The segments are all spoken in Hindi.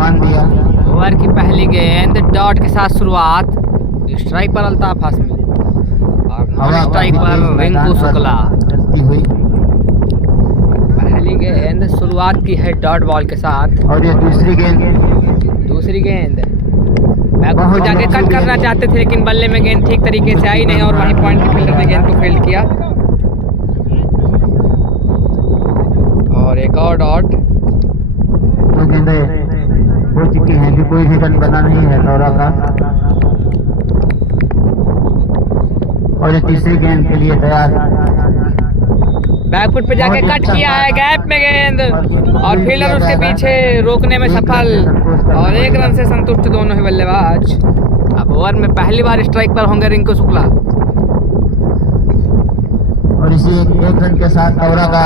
तूफान दिया। ओवर की पहली गेंद डॉट के साथ शुरुआत, स्ट्राइक पर अल्ताफ हाशमी और नॉन स्ट्राइक पर रिंकू शुक्ला। हुई पहली गेंद शुरुआत की है डॉट बॉल के साथ। और ये दूसरी गेंद बैकफुट पे जाके कट करना चाहते थे लेकिन बल्ले में गेंद ठीक तरीके से आई नहीं और वहीं पॉइंट फील्डर ने गेंद को फील्ड किया। और एक और डॉट। दो गेंदें हो चुकी हैं, भी कोई भी रन बना नहीं है दौरा का। और ये तीसरी गेंद के लिए तैयार। बैकफुट पे जाके कट किया है, गैप में गेंद और फील्डर उसके पीछे रोकने में सफल और 1 रन से संतुष्ट दोनों ही बल्लेबाज। अब ओवर में पहली बार स्ट्राइक पर होंगे रिंकू शुक्ला। और इसी 1 रन के साथ दौरा का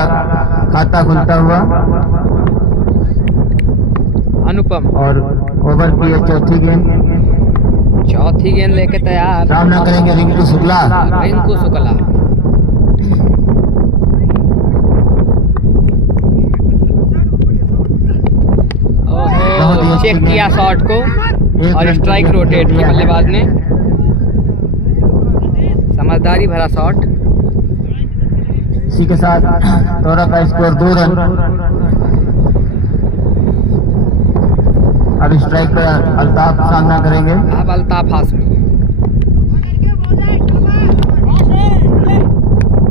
खाता खुलता हुआ। अनुपम और ओवर की ये चौथी गेंद लेके तैयार। सामना करेंगे रिंकू शुक्ला। ओहो, चेक किया शॉट को और स्ट्राइक रोटेट की बल्लेबाज ने। समझदारी भरा शॉट। इसी के साथ दौरा का स्कोर 2 रन। अब स्ट्राइक पर अल्ताफ सामना करेंगे। अब अल्ताफ हाशमी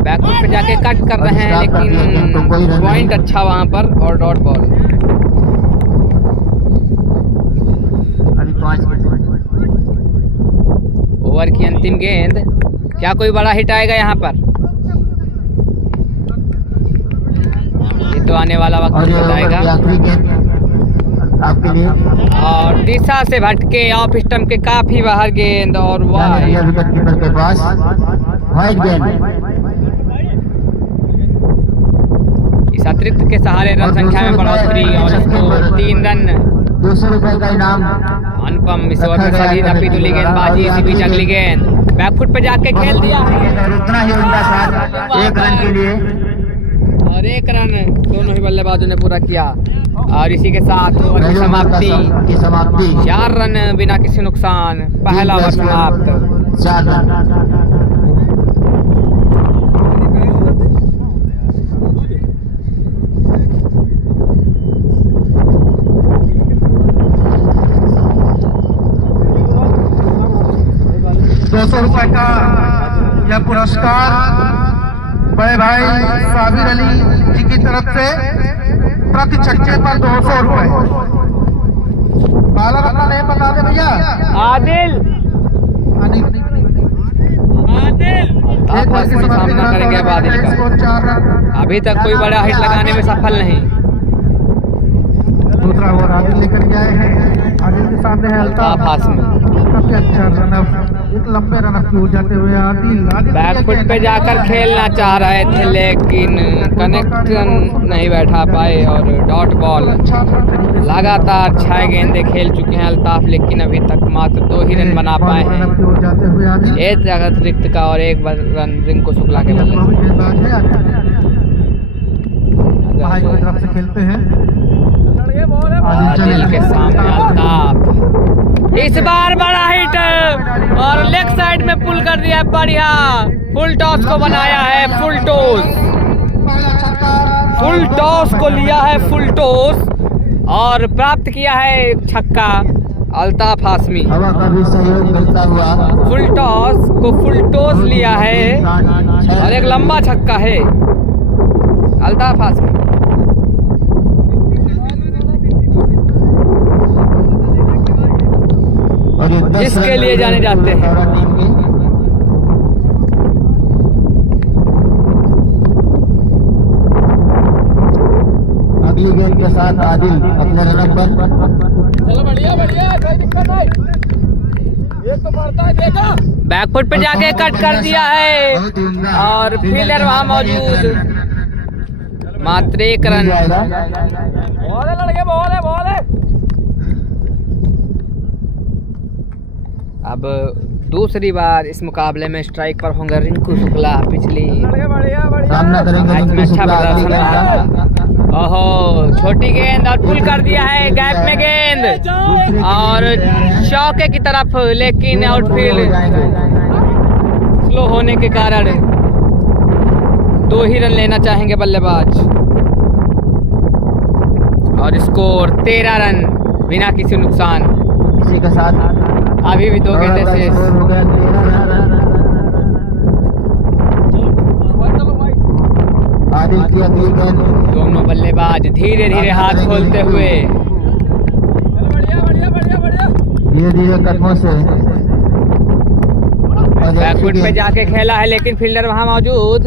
बैकफुट पे जाके कट कर रहे हैं लेकिन पॉइंट अच्छा वहां पर और डॉट बॉल। अभी 5 ओवर की अंतिम गेंद, क्या कोई बड़ा हिट आएगा यहाँ पर? ये तो आने वाला वक्त बताएगा। आखिरी गेंद आपके लिए और दिशा से भटके ऑफ स्टंप के काफी बाहर गेंद और वाइड। विकेट कीपर के पास वाइड गेंद। इस अतिरिक्त के सहारे रन संख्या में बढ़ोतरी और स्कोर 3 रन। 200 रुपए का इनाम। अनुपम इस ओवर में सभी नपी तुली गेंदबाजी। इसी बीच अगली गेंद बैकफुट पे जाके खेल दिया और उतना ही उनका साथ 1 रन के लिए। और 1 रन दोनों ही बल्लेबाजों ने पूरा किया और इसी के साथ ओवर की समाप्ति। 4 रन बिना किसी नुकसान, पहला ओवर समाप्त। 4 रन। ₹200 का यह पुरस्कार बड़े भाई साबिर अली जी की तरफ से प्रति छक्के पर 200 रुपए। बालक अपना नेम बता दे भैया। आदिल सामना करेंगे अब आदिल का। अभी तक कोई बड़ा हिट लगाने में सफल नहीं। दूसरा ओवर आदिल लेकर के आए हैं। आदिल के सामने है अल्ताफ हाशमी। काफी अच्छा रनअप, एक लंबे रनअप की हो जाते हुए आदिल बैकफुट पे जाकर खेलना चाह रहे थे लेकिन कनेक्शन नहीं बैठा पाए और डॉट बॉल। लगातार 6 गेंदें खेल चुके हैं अल्ताफ लेकिन अभी तक मात्र 2 ही रन बना पाए हैं। 1 अतिरिक्त का और 1 रन रिंकू शुक्ला के बल्ले से खेलते हैं। आदिल के सामने अल्ताफ, इस बार बड़ा हिट और लेग साइड में पुल कर दिया। बढ़िया फुल टॉस को बनाया है। फुल टॉस को लिया है फुल टॉस और प्राप्त किया है छक्का अल्ताफ हाशमी। हवा का भी सहयोग मिलता हुआ फुल टॉस को फुल टॉस लिया है और एक लंबा छक्का है अल्ताफ हाशमी। जिसके लिए जाने जाते हैं। अगली गेंद के साथ आदिल अपने रनअप पर। चलो बढ़िया कोई दिक्कत नहीं। एक तो पड़ता है देखा। बैकफुट पे जाके कट कर दिया है और फील्डर वहां मौजूद। मात्र 1 रन। बॉल है। अब दूसरी बार इस मुकाबले में स्ट्राइक पर होंगे रिंकू शुक्ला। पिछली सामना करेंगे मैच में अच्छा प्रदर्शन रहा। ओहो, छोटी गेंद और पुल कर दिया है। गैप में गेंद गेंद और चौके की तरफ, लेकिन आउटफील्ड स्लो होने के कारण 2 ही रन लेना चाहेंगे बल्लेबाज और स्कोर 13 रन बिना किसी नुकसान। इसी के साथ अभी भी 2 गेंदें से हो गया 13 रन। आदिल की अगली गेंद, दोनों बल्लेबाज धीरे धीरे हाथ खोलते हुए धीरे धीरे कदमों से बैकफुट पे जाके खेला है, लेकिन फील्डर वहां मौजूद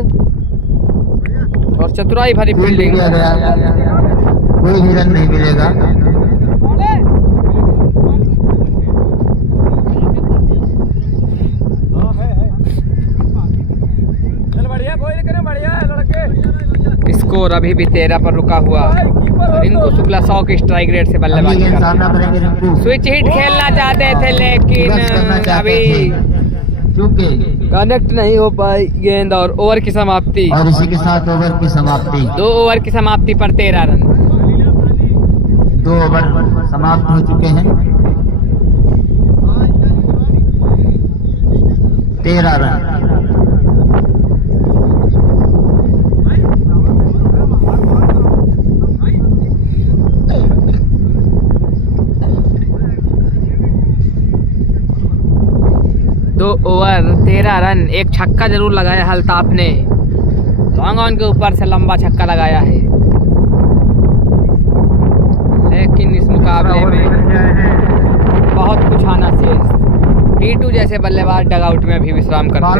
और चतुराई भरी फील्डिंग। किया गया, कोई भी रन नहीं मिलेगा। स्कोर अभी भी 13 पर रुका हुआ। रिंकू शुक्ला 100 के स्ट्राइक रेट से बल्लेबाजी अगली गेंद करते सामना करेंगे रिंकू। हैं। स्विच हिट खेलना चाहते थे, लेकिन बस करना चाहते अभी थे, चूंकि कनेक्ट नहीं हो पाई गेंद और ओवर की समाप्ति। और इसी के साथ ओवर की समाप्ति। 2 ओवर की समाप्ति पर 13 रन। 2 ओवर समाप्त हो चुके हैं। 13 रन। दो ओवर 13 रन। एक छक्का जरूर लगाया अल्ताफ ने, लॉन्ग ऑन के ऊपर से लंबा छक्का लगाया है, लेकिन इस मुकाबले में बहुत कुछ आना शेष। टीटू जैसे बल्लेबाज डगआउट में अभी विश्राम करते हैं।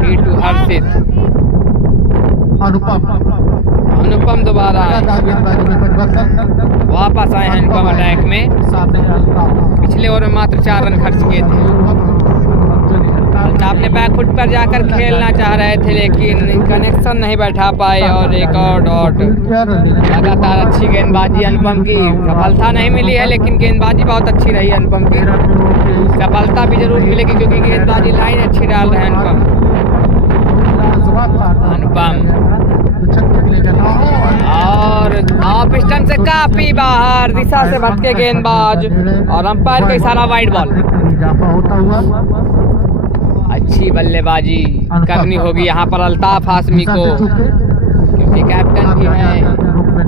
टीटू, हर्षित, अनुपम दोबारा आए, वापस आए हैं अनुपम अटैक में। पिछले ओवर में मात्र 4 रन खर्च किए थे। अल्ताफ ने बैकफुट पर जाकर खेलना चाह रहे थे, लेकिन कनेक्शन नहीं बैठा पाए और एक और डॉट। लगातार अच्छी गेंदबाजी अनुपम की, सफलता नहीं मिली है, लेकिन गेंदबाजी बहुत अच्छी रही अनुपम की। सफलता भी जरूर मिलेगी क्योंकि गेंदबाजी लाइन अच्छी डाल रहे हैं अनुपम। और ऑफ स्टंप से काफी बाहर, दिशा से भटके गेंदबाज और अंपायर का इशारा वाइड बॉल। अच्छी बल्लेबाजी करनी होगी यहाँ पर अल्ताफ हाशमी को, क्योंकि कैप्टन भी हैं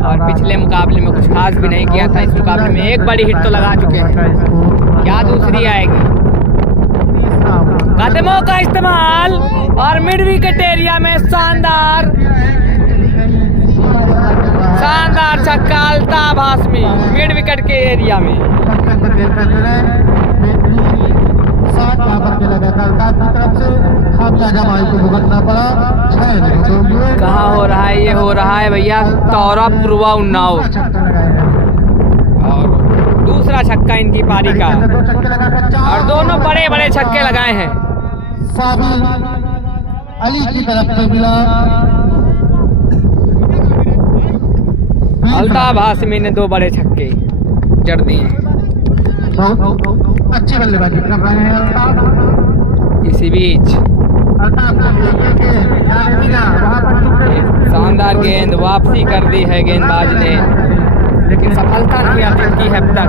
और पिछले मुकाबले में कुछ खास भी नहीं किया था। इस मुकाबले में एक बड़ी हिट तो लगा चुके हैं, क्या दूसरी आएगी? कदमों का इस्तेमाल और मिड विकेट एरिया में शानदार छक्का अल्ताफ हाशमी मिड विकेट के एरिया में। कहाँ हो रहा है? ये हो रहा है भैया तौरा पूर्वा उन्नाव, और दूसरा छक्का इनकी पारी का, और दोनों बड़े बड़े छक्के लगाए हैं। अली की तरफ से मिला, अल्ताफ हाशमी ने 2 बड़े छक्के जड़ दिए। अच्छी बल्लेबाजी कर रहे हैं। इसी बीच शानदार गेंद वापसी कर दी है गेंदबाज ने, लेकिन सफलता नहीं अर्जित की है अब तक।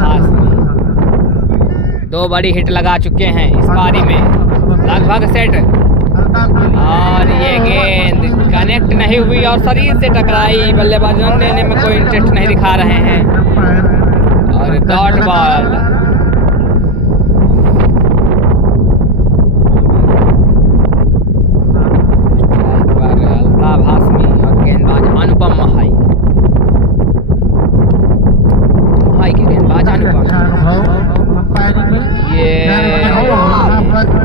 हाशमी 2 बड़ी हिट लगा चुके हैं इस पारी में, लगभग सेट, और ये गेंद कनेक्ट नहीं हुई और शरीर से टकराई। बल्लेबाज रन लेने में कोई इंटरेस्ट नहीं दिखा रहे हैं और डॉट बॉल। अल्ताफ हाशमी और गेंदबाज अनुपम महाई की गेंदबाज अनुपम, ये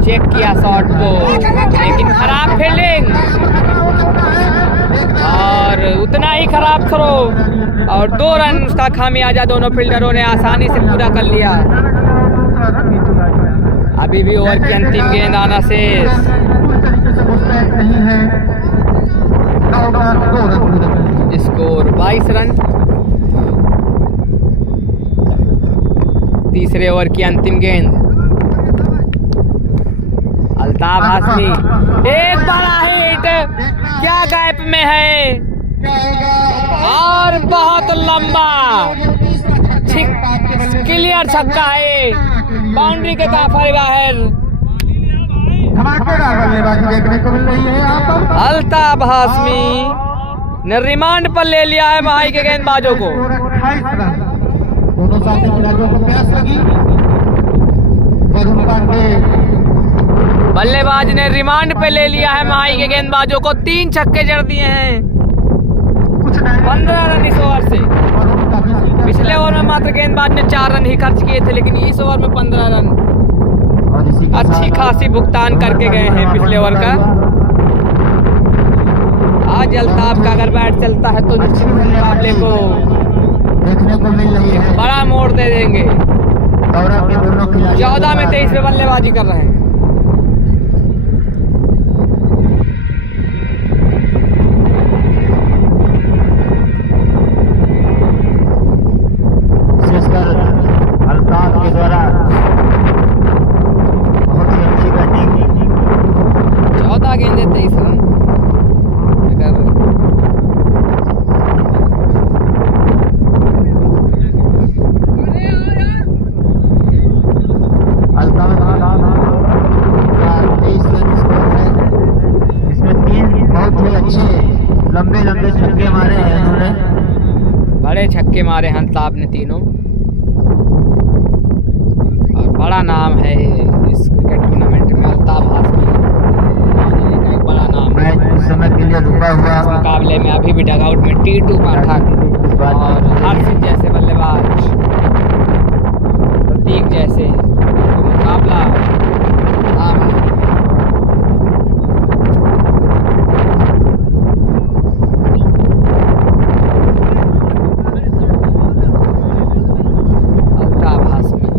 चेक किया शॉट को, लेकिन खराब फील्डिंग और उतना ही खराब थ्रो, और 2 रन उसका खामियाजा दोनों फील्डरों ने आसानी से पूरा कर लिया। अभी भी ओवर की अंतिम गेंद आना शेष। Score 22 run. तीसरे ओवर की अंतिम गेंद, अल्ताफ हाशमी एक में है और बहुत लंबा क्लियर छक्का है, बाउंड्री के काफी बाहर। धमाकेदार बल्लेबाजी देखने को मिल रही है यहाँ पर। अल्ताफ हाशमी ने रिमांड पर ले लिया है महाई के गेंदबाजों को। 28 रन दोनों साथी खिलाड़ियों को प्यास लगी। वरुण पांडे बल्लेबाज ने रिमांड पे ले लिया है महाई के गेंदबाजों को। 3 छक्के जड़ दिए हैं, 15 रन इस ओवर से। पिछले ओवर में मात्र गेंदबाज ने 4 रन ही खर्च किए थे, लेकिन इस ओवर में 15 रन अच्छी खासी भुगतान करके गए हैं पिछले ओवर का। आज अल्ताफ का अगर बैट चलता है तो निश्चित मुकाबले को देखने को मिल रही है। बड़ा मोड़ दे देंगे। गौरव के दोनों खिलाड़ी 14 में 23 में बल्लेबाजी कर रहे हैं। विशेषकर अल्ताफ के द्वारा बहुत ही अच्छी बैटिंग। 14 गेंदे 23 रन। अगर अल्ताफ का 23 रन स्कोर है। इसमें 3 बहुत ही अच्छे लंबे लंबे छक्के मारे हैं इन्होंने। बड़े छक्के मारे हैं अल्ताफ ने तीनों, और बड़ा नाम है इस क्रिकेट टूर्नामेंट में अल्ताफ हाशमी का एक बड़ा नाम है। मैच उस समय के लिए रुका हुआ इस मुकाबले में अभी भी डगआउट में टीटू पाठक और हर्षित जैसे बल्लेबाज, प्रतीक जैसे मुकाबला अल्ताफ हाशमी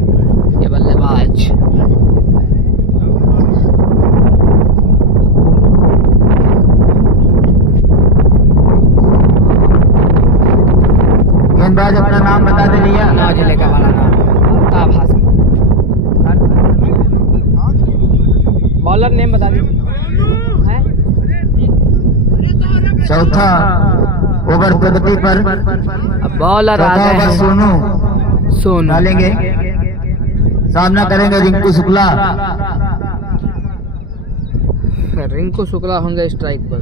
ये बल्लेबाज। गेंदबाज अपना नाम बता दे लिया। नौ जिले का बड़ा नाम अल्ताफ हाशमी। बॉलर नेम बता दीजिए। चौथा ओवर प्रगति पर अब बॉलर आ चौथा गए ओवर हैं सोनू सोनू। डालेंगे। सामना करेंगे रिंकू शुक्ला। रिंकू शुक्ला होंगे स्ट्राइक पर।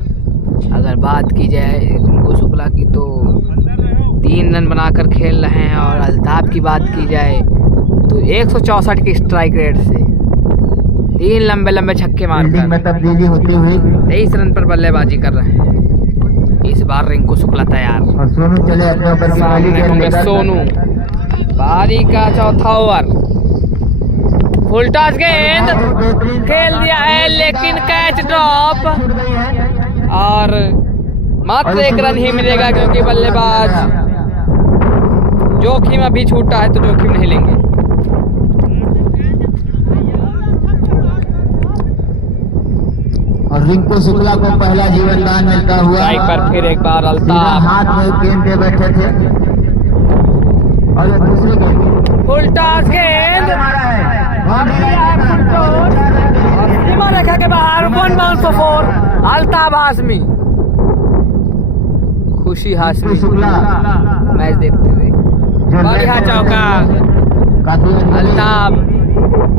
अगर बात की जाए रिंकू शुक्ला की तो 3 रन बनाकर खेल रहे हैं, और अल्ताफ की बात की जाए तो 164 की स्ट्राइक रेट से 3 लंबे लंबे छक्के फील्डिंग में मारकर तब्दीली होती हुई 23 रन पर बल्लेबाजी कर रहे हैं। इस बार रिंकू शुक्ला तैयार। और सोनू चले अपने ऊपर की पहली सामने गेंद होंगे लेकर। सोनू। बारी का चौथा ओवर, फुल टॉस गेंद खेल दिया है, लेकिन कैच ड्रॉप और मात्र 1 रन ही मिलेगा, क्योंकि बल्लेबाज जोखिम अभी छूटा है तो जोखिम नहीं लेंगे। और रिंकू शुक्ला को पहला जीवन दान मिलता हुआ। स्ट्राइक पर फिर एक बार सीधा अल्ताफ। हाथ में गेंद दे बैठे थे। और ये दूसरी गेंद फुल टॉस गेंद और सीमा रेखा के बाहर 1 बाउंस फॉर 4 अल्ताफ हाशमी। खुशी हाशमी शुक्ला मैच देखते हुए। बढ़िया चौका काफी अल्ताफ।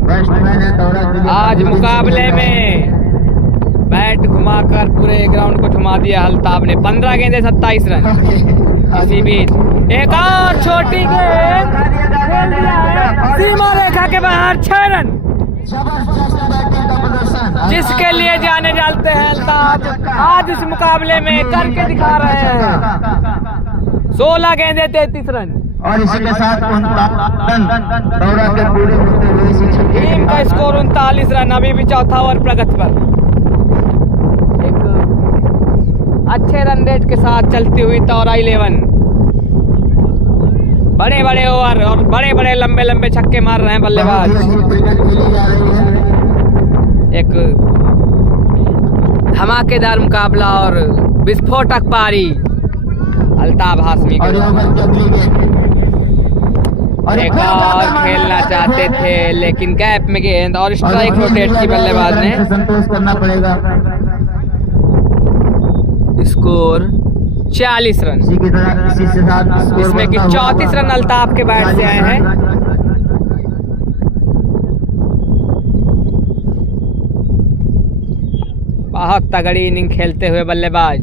बैट्समैन है दौरा के लिए आज मुकाबले में बैट घुमाकर पूरे ग्राउंड को घुमा दिया अल्ताफ ने। 15 गेंदे 27 रन। इसी बीच एक और छोटी गेंद खेल दिया है, सीमा रेखा के बाहर 6 रन, जबरदस्त बैटिंग का प्रदर्शन। जिसके लिए जाने जाते हैं अल्ताफ आज इस मुकाबले में करके दिखा रहे हैं। 16 गेंदे 33 रन। और इसी के साथ 49 रन दौरा के पूरे होते हुए इसी छक्के के टीम का बाद स्कोर 39 रन। अभी भी चौथा ओवर प्रगति पर। एक अच्छे रन रेट के साथ चलती हुई तौरा 11। बड़े बड़े ओवर और बड़े बड़े लंबे लंबे छक्के मार रहे हैं बल्लेबाज। बहुत ही अच्छी क्रिकेट खेली जा रही है। एक धमाकेदार मुकाबला और विस्फोटक पारी अल्ताफ हाशमी और के। ये ओवर की अगली गेंद। और एक और खेलना चाहते थे, लेकिन गैप में गेंद और स्ट्राइक रोटेट की बल्लेबाज ने। संतोष करना पड़ेगा। Score 40 run. इसी की तरह इसी से साथ स्कोर इसमें कि बढ़ता हुआ 34 रन अल्ताफ के बैट से आए हैं। बहुत तगड़ी इनिंग खेलते हुए बल्लेबाज।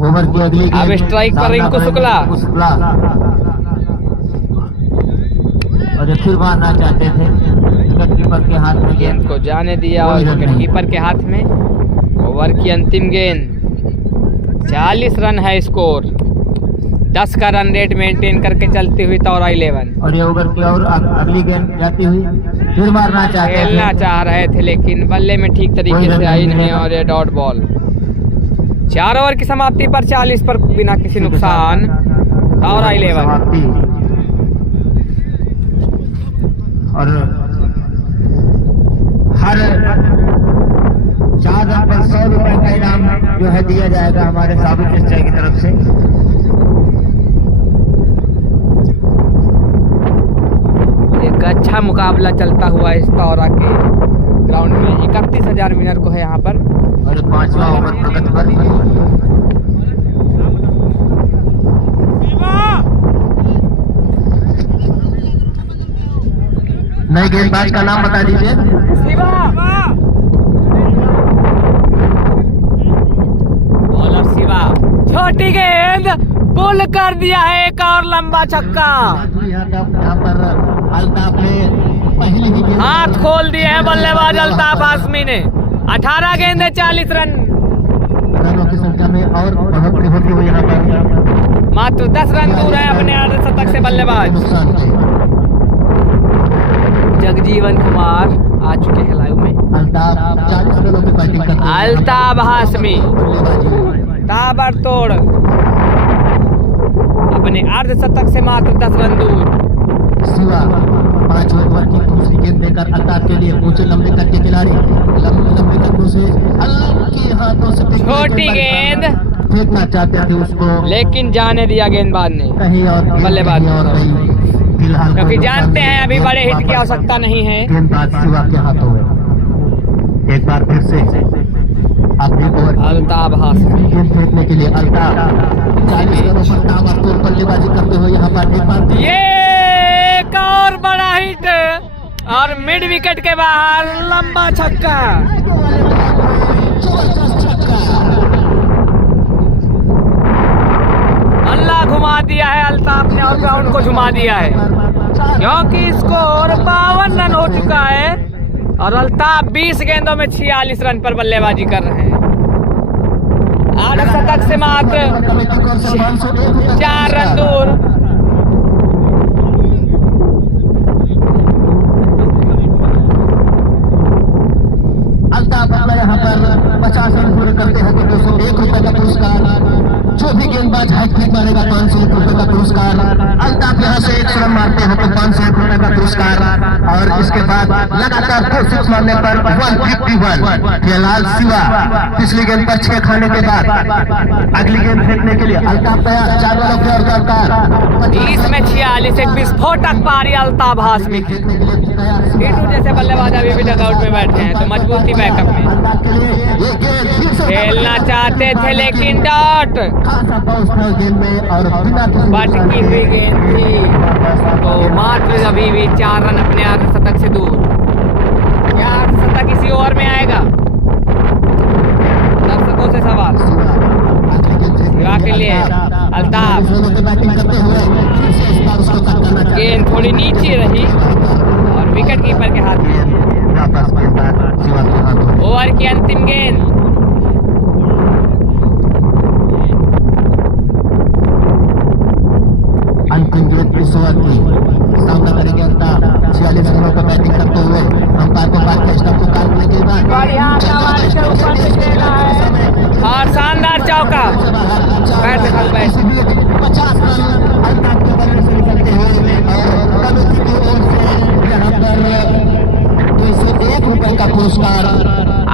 ओवर की अगली अब गेंद स्ट्राइक पर सामना रिंकू करेंगे शुक्ला। रिंकू शुक्ला। और ये फिर मारना चाहते थे, विकेट कीपर के हाथ में गेंद को जाने दिया और विकेट कीपर के हाथ में। ओवर की अंतिम गेंद, 40 रन है स्कोर। 10 का रन रेट मेंटेन करके चलती हुई तौरा 11। और ये ओवर की और अगली गेंद जाती हुई फिर मारना चाहते खेलना थे। चाह रहे थे लेकिन बल्ले में ठीक तरीके से आई नहीं और ये डॉट बॉल। 4 ओवर की समाप्ति पर 40 पर बिना किसी नुकसान तौरा 11। समाप्ति। और हर 4 रन पर 100 रुपए का इनाम जो है दिया जाएगा हमारे साबित निश्चय की तरफ से। एक अच्छा मुकाबला चलता हुआ इस तौरा के ग्राउंड में। 31,000 विनर को है यहाँ पर। और 5वां ओवर प्रगति पर। नए गेंदबाज का नाम बता दीजिए। बॉलर शिवा, छोटी गेंद पुल कर दिया है, एक और लंबा छक्का। यहाँ पर अल्ताफ ने पहली ही गेंद हाथ खोल दिए हैं बल्लेबाज अल्ताफ हाशमी ने। 18 गेंदे 40 रन। रनों की संख्या में और बढ़ोतरी होती हुई यहाँ पर। मात्र 10 रन दूर है अपने अर्धशतक से बल्लेबाज। नुकसान से जगजीवन कुमार आ चुके हैं लाइव में। अल्ताफ 40 रनों की बैटिंग करते हैं। अल्ताफ हाशमी ताबड़तोड़ अपने अर्धशतक से मात्र 10 रन दूर। शिवा 5 ओवर की दूसरी गेंद देकर अल्ताफ के लिए ऊंचे लंबे कद के खिलाड़ी लंबे कदों से हल्के हाथों से छोटी गेंद फेंकना चाहते थे उसको, लेकिन जाने दिया गेंदबाज ने। कहीं और बल्लेबाज कहीं और गई। फिलहाल क्योंकि जानते हैं अभी बड़े हिट की आवश्यकता नहीं है। गेंदबाज शिवा के हाथों में। एक बार फिर से अपनी ओवर अल्ताफ हाशमी गेंद फेंकने के लिए अल्ताफ 40 रनों पर ताबड़तोड़ बल्लेबाजी करते हुए यहाँ पर एक बार ये एक और बड़ा हिट और मिड विकेट के बाहर लंबा छक्का। अल्लाह घुमा दिया है अल्ताफ ने और ग्राउंड को घुमा दिया है, क्योंकि स्कोर 52 रन हो चुका है और अल्ताफ 20 गेंदों में 46 रन पर बल्लेबाजी कर रहे हैं। अर्धशतक से मात्र 4 रन दूर। अल्ताफ यहाँ पर 50 रन पूरे करते हैं तो 201 रुपए का पुरस्कार। जो भी गेंदबाज हैट्रिक मारेगा 501 रुपए का पुरस्कार। अल्ताफ यहाँ से 1 रन मारते हैं तो 501 रुपए का पुरस्कार। और इसके बाद लगातार 4 सिक्स मारने पर 151। फिलहाल शिवा पिछली गेंद पर 6 खाने के बाद अगली गेंद फेंकने के लिए अल्ताफ तैयार। 4 रनों की और दरकार। 30 में 46 एक विस्फोटक पारी अल्ताफ हाशमी की। टीटू जैसे बल्लेबाज अभी भी डगआउट में बैठे हैं तो मजबूती बैकअप में। खेलना चाहते थे लेकिन डॉट भटकी हुई गेंद थी तो मात्र अभी भी 4 रन अपने अर्धशतक से दूर। क्या अर्धशतक इसी ओवर में आएगा? दर्शकों से सवाल। युवा के लिए अल्ताफ, गेंद थोड़ी नीचे रही और विकेट कीपर के हाथ में। ओवर की अंतिम गेंद, अंतिम गेंद इस ओवर की सामना करेंगे अल्ताफ 46 रनों पर बैटिंग करते हुए। अंपायर को बात स्टंप को काटने के बाद और शानदार चौका। बैट से खल बैठ 50 रन अल्ताफ के बल्ले से निकलते हुए और कमेटी की ओर से यहाँ पर 201 रुपए का पुरस्कार।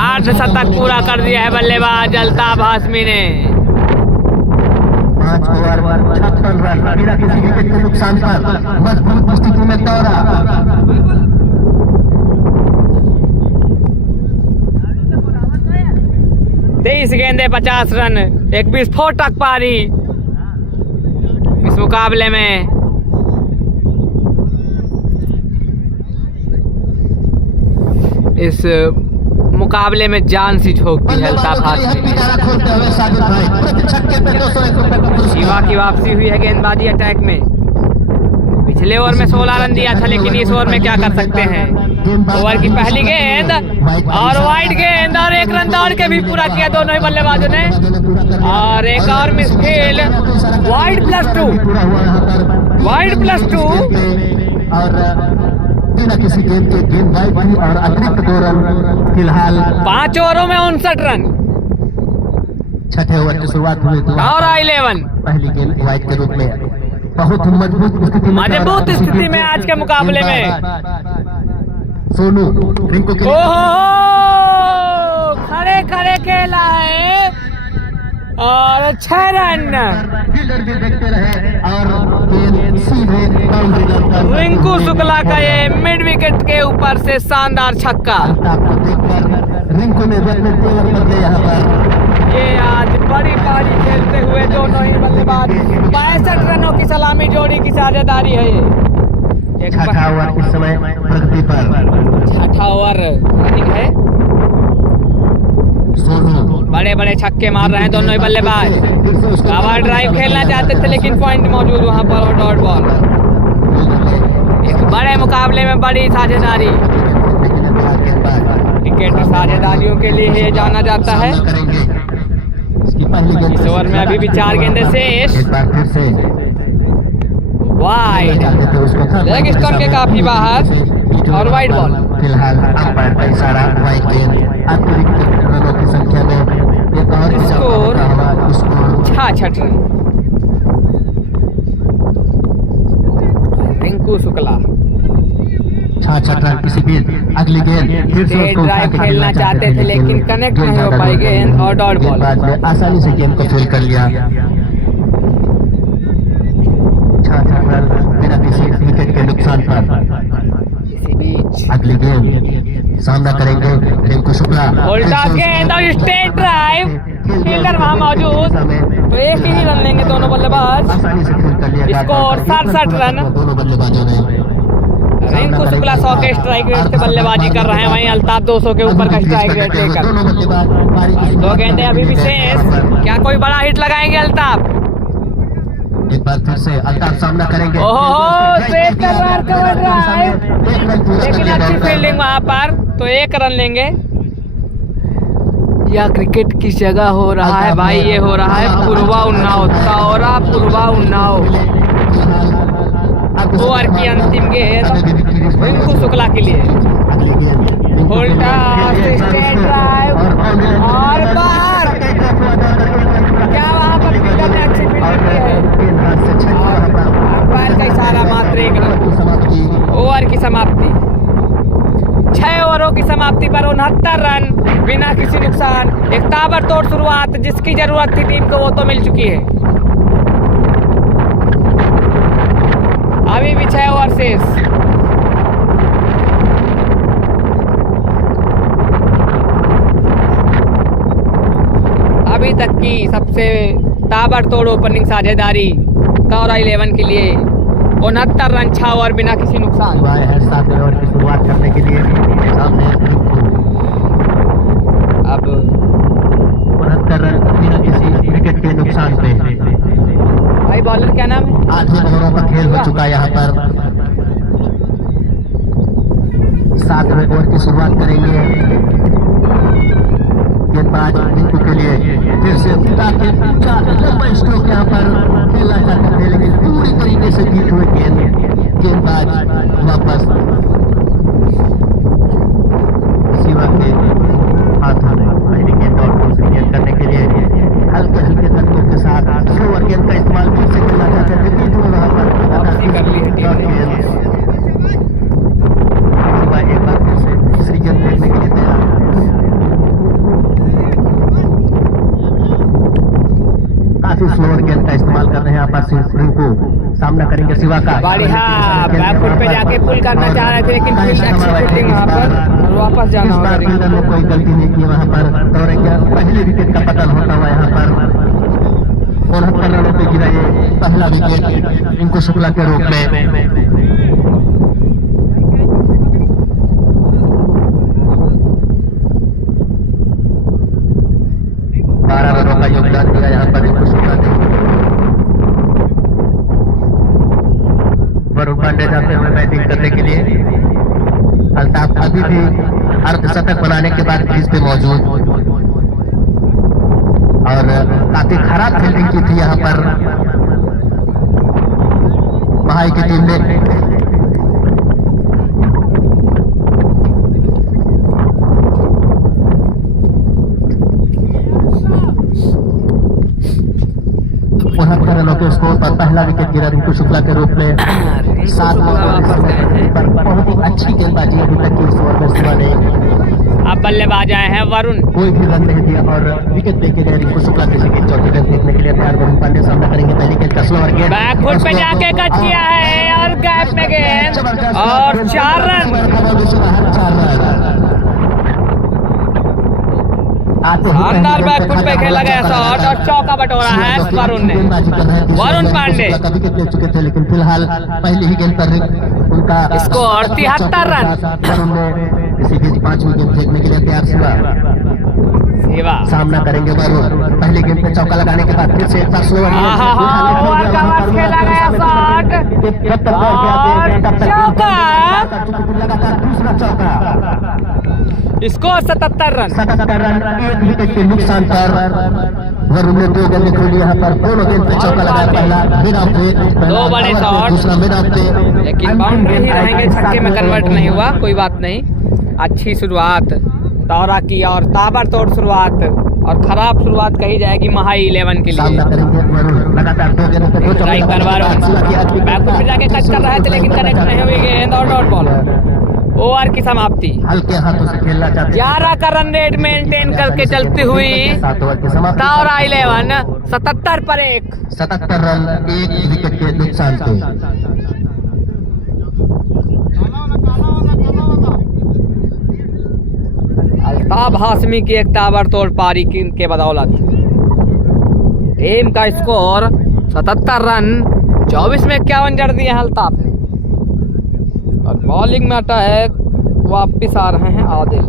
8 शतक पूरा कर दिया है बल्लेबाज अल्ताफ हाशमी ने। 5 ओवर 56 रन बिना किसी विकेट के नुकसान पर मजबूत स्थिति में दौड़ा। 23 20 गेंदे 50 रन, एक विस्फोटक पारी इस मुकाबले में। इस मुकाबले में जान सी झोंकती है अल्ताफ हाथ में। शिवा की वापसी हुई है गेंदबाजी अटैक में। पिछले ओवर में 16 रन दिया था, लेकिन इस ओवर में क्या कर सकते हैं। ओवर की पहली गेंद और वाइड गेंद, और 1 रन दौड़ के भी पूरा किया दोनों ही बल्लेबाजों ने। और एक और मिसफील्ड, वाइड +2, वाइड +2 और बिना किसी गेंद के गेंद वाइड हुई और अतिरिक्त 2 रन फिलहाल 5 ओवरों में 59 रन। छठे ओवर की शुरुआत हुई तो और 11 पहली गेंद वाइड के रूप में बहुत मजबूत स्थिति में आज के मुकाबले में सोनू रिंकू के ओहो खड़े खड़े खेला है और 6 रन। फील्डर भी देखते रहे और गेंद सीधे बाउंड्री पर। रिंकू शुक्ला का ये मिड विकेट के ऊपर से शानदार छक्का। आपको देखकर रिंकू ने अपने तेवर बदले यहाँ पर। ये आज बड़ी पारी खेलते हुए दोनों ही बल्लेबाज 62 रनों की सलामी जोड़ी की साझेदारी है ये। एक छठा ओवर इस समय प्रगति पर। छठा ओवर रनिंग है। सोनू बड़े बड़े छक्के मार रहे हैं दोनों ही बल्लेबाज। कवर ड्राइव खेलना चाहते थे, लेकिन पॉइंट मौजूद वहां पर और डॉट बॉल। एक बड़े मुकाबले में बड़ी साझेदारी। क्रिकेट साझेदारियों के लिए ये जाना जाता है। इस ओवर में अभी भी 4 गेंदे शेष। वाइड लेग स्टंप के काफी बाहर और वाइड बॉल। फिलहाल अंपायर का इशारा वाइड गेंद। अतिरिक्त रनों की संख्या में एक और score score 66 run. Rinku Shukla 66 run. इसी बीच अगली गेंद फिर से उसको ड्राइव खेलना चाहते थे, लेकिन कनेक्ट नहीं हो पाई गेंद और डॉट बॉल। बाद में आसानी से गेंद को फील कर लिया। 66 रन बिना किसी विकेट के नुकसान पर। इसी बीच अगली गेंद सामना करेंगे रिंकू शुक्ला। उल्टा गेंद और स्ट्रेट ड्राइव, फील्डर वहां मौजूद, तो एक ही रन लेंगे दोनों बल्लेबाज। आसानी से फील कर लिया। Score 67 run. दोनों बल्लेबाजों ने। रिंकू शुक्ला 100 के स्ट्राइक रेट से बल्लेबाजी कर रहे हैं, वहीं अल्ताफ 200 के ऊपर का स्ट्राइक रेट लेकर। 2 गेंदे अभी भी शेष। क्या कोई बड़ा हिट लगाएंगे अल्ताफ? एक बार फिर से अल्ताफ सामना करेंगे। ओहो स्ट्रेट का कवर ड्राइव, लेकिन अच्छी फील्डिंग वहां पर, तो 1 रन लेंगे। यह क्रिकेट की जगह हो रहा है भाई, ये हो रहा है पूर्वा उन्नाव, ताओरा पूर्वा उन्नाव। ओवर की अंतिम गेंद रिंकू शुक्ला के लिए। उल्टा स्ट्रेट ड्राइव और बाहर। क्या वहां पर फील्डर ने अच्छी फील्डिंग की है। अंपायर का इशारा, मात्र 1 रन। ओवर की समाप्ति। 6 ओवरों की समाप्ति पर 69 रन बिना किसी नुकसान। एक ताबड़तोड़ शुरुआत, जिसकी जरूरत थी टीम को, वो तो मिल चुकी है। अभी भी 6 ओवर शेष। अभी तक की सबसे ताबड़तोड़ ओपनिंग साझेदारी ताओरा 11 के लिए। 69 रन 6 ओवर बिना किसी नुकसान। 7वें ओवर की शुरुआत करने के लिए सामने अब 69 रन बिना किसी विकेट के नुकसान पे। भाई बॉलर क्या नाम है? आधे ओवरों का खेल हो चुका है यहाँ पर। 7वें ओवर की शुरुआत करेंगे। गेंदबाज रिंकू के लिए फिर से लंबा स्ट्रोक यहाँ पर खेलना चाहते थे, लेकिन पूरी तरीके से बीट हुए गेंदबाज वापस शिवा के हाथों में। पहली गेंद और दूसरी गेंद करने के लिए हल्के हल्के धक्कों के साथ स्लोअर गेंद का इस्तेमाल फिर से करना चाहते थे, बीट हुए वहां पर वापसी कर ली है टीम ने। शिवा एक बार फिर से दूसरी गेंद देखने के लिए तैयार। काफी स्लोअर गेंद का इस्तेमाल कर रहे हैं आपस रिंकू। सामना करेंगे शिवा का। बढ़िया बैकफुट पे जाके पुल करना चाह रहे थे, लेकिन अच्छी फील्डिंग वहां पर। वापस जाना इस होगा बार रिंकू फील्डर ने कोई गलती नहीं की वहां पर दौड़ेंगे पहले विकेट का पतन होता हुआ यहाँ पर 69 रनों पे गिरा ये पहला विकेट रिंकू शुक्ला के रूप में। 12 रनों का योगदान दिया यहाँ पर रिंकू शुक्ला ने। वरुण पांडे जाते हुए बैटिंग करने के लिए। अल्ताफ अभी भी अर्धशतक बनाने के बाद क्रीज पे मौजूद और काफी खराब फील्डिंग की थी यहाँ पर भाई की टीम ने। उनहत्तर रनों के स्कोर पर पहला विकेट गिरा रिंकू शुक्ला के रूप में। 7 पर बहुत ही अच्छी गेंदबाजी अभी तक की इस ओवर में शिवा ने। अब बल्लेबाज आए हैं वरुण। कोई भी रन नहीं दिया और विकेट लेके गए रिंकू शुक्ला किसी की चौथी गेंद देखने के लिए तैयार। वरुण पांडे सामना करेंगे पहली गेंद का स्लोअर गेंद। बैकफुट पे जाके कट किया है और गैप में गेंद और 4 रन। शानदार बैकफुट पे खेला गया शॉट और चौका बटोरा है वरुण ने। वरुण पांडे विकेट ले चुके थे लेकिन फिलहाल पहली ही गेंद पर उनका स्कोर 73 रन। वरुण ने इसी बीच 5वीं गेंद फेंकने के लिए तैयार शिवा सामना करेंगे वरुण। पहली गेंद पे चौका लगाने के बाद फिर से एक बार स्लोअर ओवर का बाद खेला गया शॉट और चौका। लगातार दूसरा चौका। Score 77 run. 77 रन एक विकेट के नुकसान पर वरुण ने 2 गेंदें खोली यहाँ पर। दोनों गेंद पे चौका लगाया। पहला मिड ऑफ पे 2 बड़े शॉट दूसरा मिड ऑफ पे लेकिन बाउंड्री ही रहेंगे। छक्के में कन्वर्ट नहीं हुआ, कोई बात नहीं। अच्छी शुरुआत दौरा की और ताबड़तोड़ शुरुआत और खराब शुरुआत कही जाएगी महाई 11 के लिए। लगातार 2 गेंदों पे स्ट्राइक पर वरुण बैकफुट पे जाके कट कर रहे थे लेकिन कनेक्ट नहीं हुई गेंद और डॉट बॉल। ओवर की समाप्ति। हल्के हाथों से खेलना चाहते 11 का रन रेट मेंटेन करके चलती हुई 7 ओवर की समाप्ति। दौरा 11 77 पर 1। 77 रन एक विकेट के नुकसान पे। अल्ताफ हाशमी की एक ताबड़तोड़ पारी के बदौलत टीम का स्कोर 77 रन 24 में 51 जड़ दिए हैं अल्ताफ ने। और बॉलिंग में अटैक वापिस आ रहे हैं आदिल।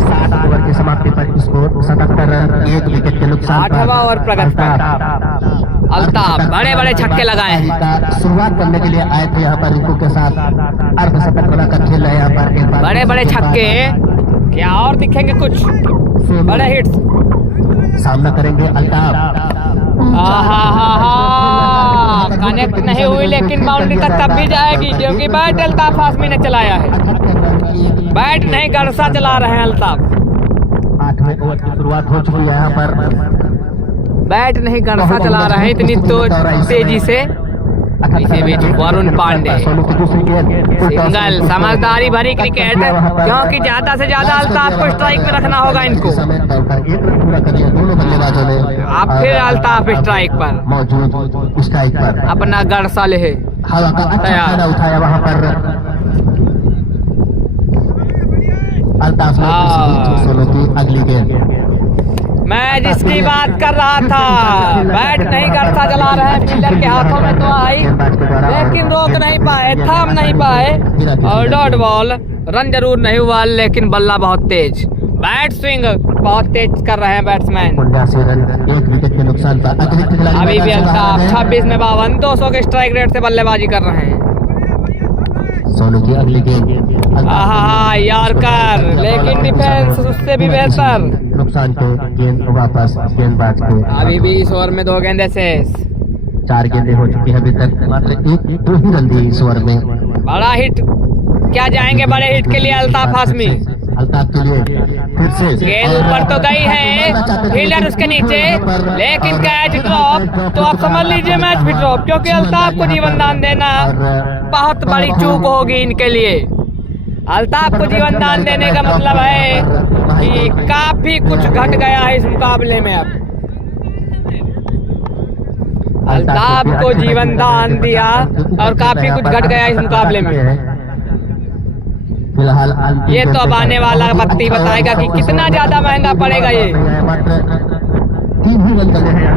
7 ओवर की समाप्ति पर स्कोर 77 रन एक विकेट के नुकसान। 8वां ओवर प्रगति पर अल्ताफ बड़े बड़े छक्के लगाए हैं। शुरुआत करने के लिए आए थे यहाँ पर रिंकू के साथ अर्धशतक बनाकर खेल रहे हैं यहाँ पर। एक बार बड़े बड़े छक्के क्या और दिखेंगे कुछ बड़े हिट्स। सामना करेंगे अल्ताफ। कनेक्ट नहीं हुई लेकिन बाउंड्री तक तब भी जाएगी क्योंकि बैट अल्ताफ हाशमी ने चलाया है। बैट नहीं गड़सा चला रहे हैं अल्ताफ। 8वें ओवर की शुरुआत हो चुकी है यहाँ पर। बैट नहीं गड़सा चला रहे हैं इतनी तो तेजी से। इसी बीच वरुण पांडे सिंगल समझदारी भरी क्रिकेट क्योंकि ज्यादा से ज्यादा अल्ताफ को स्ट्राइक में रखना होगा इनको। अब फिर अल्ताफ स्ट्राइक पर मौजूद स्ट्राइक पर अपना गड़सा ले हवा का अच्छा फायदा उठाया वहां पर अल्ताफ ने सोलो की अगली गेंद। मैं जिसकी बात कर रहा था बैट नहीं गड़सा चला रहे हैं। फील्डर के हाथों में तो आई लेकिन रोक नहीं पाए, थाम नहीं पाए और डॉट बॉल। रन जरूर नहीं हुआ लेकिन बल्ला बहुत तेज। बैट स्विंग बहुत तेज कर रहे हैं बैट्समैन। 79 रन एक विकेट के नुकसान पर अभी भी अल्ताफ 26 में 52 200 के स्ट्राइक रेट से बल्लेबाजी कर रहे हैं। सोनू की अगली गेंद यार्कर लेकिन डिफेंस उससे भी बेहतर। नुकसान पे गेंद वापस गेंदबाज पे। अभी भी इस ओवर में 2 गेंदें शेष। 4 गेंदें हो चुकी है अभी तक। मात्र 2 ही रन दिए इस ओवर में। बड़ा हिट क्या जाएंगे बड़े हिट के लिए अल्ताफ हाशमी। अल्ताफ के लिए फिर से गेंद ऊपर तो गई है फील्डर उसके नीचे लेकिन कैच ड्रॉप। तो आप समझ लीजिए मैच भी ड्रॉप क्योंकि अल्ताफ को जीवन दान देना बहुत बड़ी चूक होगी इनके लिए। अल्ताफ को जीवन दान देने का मतलब है कि काफी कुछ घट गया है इस मुकाबले में। अब अल्ताफ को जीवन दान दिया और काफी कुछ घट गया इस मुकाबले में। फिलहाल ये तो अब आने वाला वक्त ही बताएगा कि कितना ज्यादा महंगा पड़ेगा ये। मात्र 3 ही रन चले हैं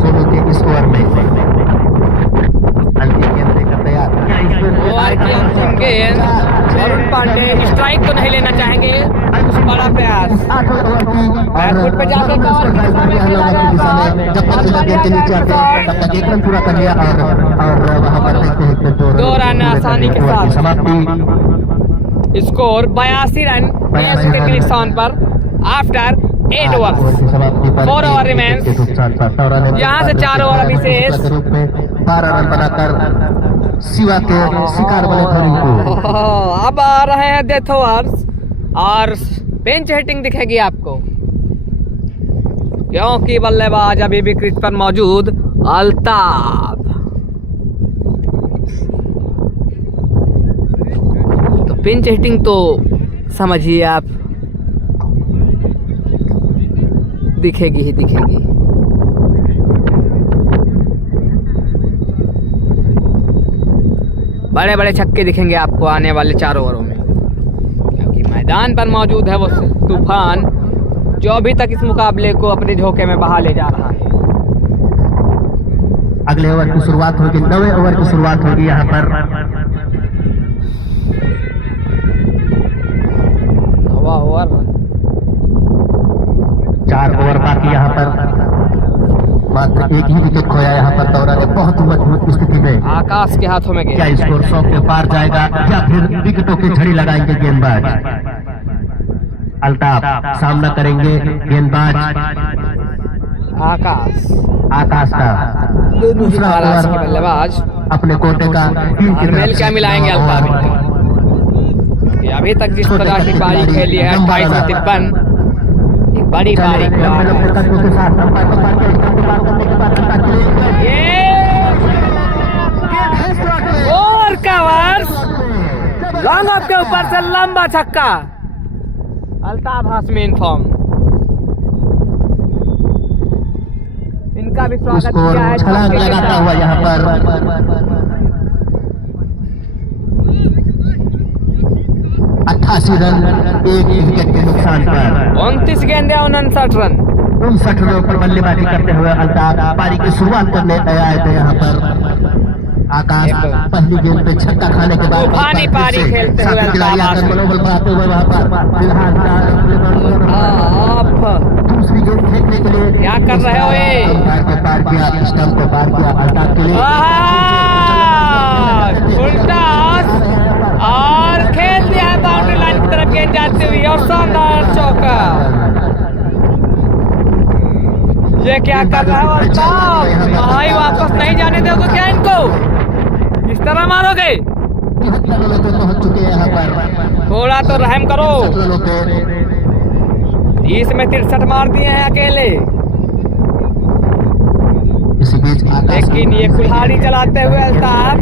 सोनू के स्कोर में। अंतिम गेंद लेकर तैयार। ओवर की अंतिम गेंद, वरुण पांडे स्ट्राइक तो नहीं लेना चाहेंगे, कुछ बड़ा प्रयास। बैकफुट पे जाके कवर की दिशा में खेला गया था। जब तक गेंद के नीचे आते हैं तब तक 1 रन पूरा कर लिया और वहां पर देखते हैं 2 रन आसानी के साथ। समाप्ति स्कोर 82 रन 82 विकेट के निशान पर आफ्टर 8 ओवर्स। 4 over remains. यहाँ से 4 ओवर अभी शेष। 12 रन बनाकर शिवा के शिकार बने थे रिंकू। अब आ रहे हैं डेथ ओवर्स और बेंच हिटिंग दिखेगी आपको, क्योंकि बल्लेबाज अभी भी क्रीज पर मौजूद अल्ताफ। तो पिंच हिटिंग तो समझिए आप दिखेगी ही दिखेगी। बड़े बड़े छक्के दिखेंगे आपको आने वाले 4 ओवरों में, क्योंकि मैदान पर मौजूद है वो तूफान जो अभी तक इस मुकाबले को अपने झोंके में बहा ले जा रहा है। अगले ओवर की शुरुआत होगी, 9वें ओवर की शुरुआत होगी यहाँ पर। 9वां ओवर, 4 ओवर बाकी यहाँ पर। मात्र 1 ही विकेट खोया यहाँ पर तौरा ने बहुत मजबूत स्थिति में। आकाश के हाथों में क्या गेंद। स्कोर 100 के पार जाएगा या फिर विकेटों की झड़ी लगाएंगे गेंदबाज? अल्ताफ सामना करेंगे गेंदबाज आकाश का। दोनों ही महाराष्ट्र के बल्लेबाज अपने कोटे का मेल क्या मिलाएंगे अल्ताफ इनको, कि अभी तक जिस तरह की पारी खेली है 2853, एक बड़ी पारी और कवर्स लॉन्ग ऑफ के ऊपर से लंबा छक्का। अल्ताफ हाशमी इनफॉर्म, इनका भी स्वागत किया है छलांग लगाता हुआ यहाँ पर। 88 रन 1 विकेट के नुकसान पर। 29 गेंदे 59 रन। 59 रनों पर बल्लेबाजी करते हुए अल्ताफ पारी की शुरुआत करने आए थे यहाँ पर। आकाश पहली गेंद पे छक्का खाने के बाद तूफानी पारी खेलते हुए अल्ताफ मनोबल बढ़ाते हुए वहाँ पर फिलहाल दूसरी गेंद फेंकने के लिए क्या कर रहे हो ये? अंपायर को पार किया, स्टंप को पार किया अल्ताफ के लिए। उल्टा और खेल दिया है बाउंड्री लाइन की तरफ गेंद जाती हुई और शानदार चौका। ये क्या कर रहा है अल्ताफ? भाई वापस नहीं जाने दोगे क्या इनको? इस तरह मारोगे? 73 रनों पे पहुंच चुके हैं यहाँ पर। थोड़ा तो रहम करो। 73 रनों पे 30 में 63 मार दिए हैं अकेले। इसी बीच लेकिन ये कुल्हाड़ी चलाते हुए अल्ताफ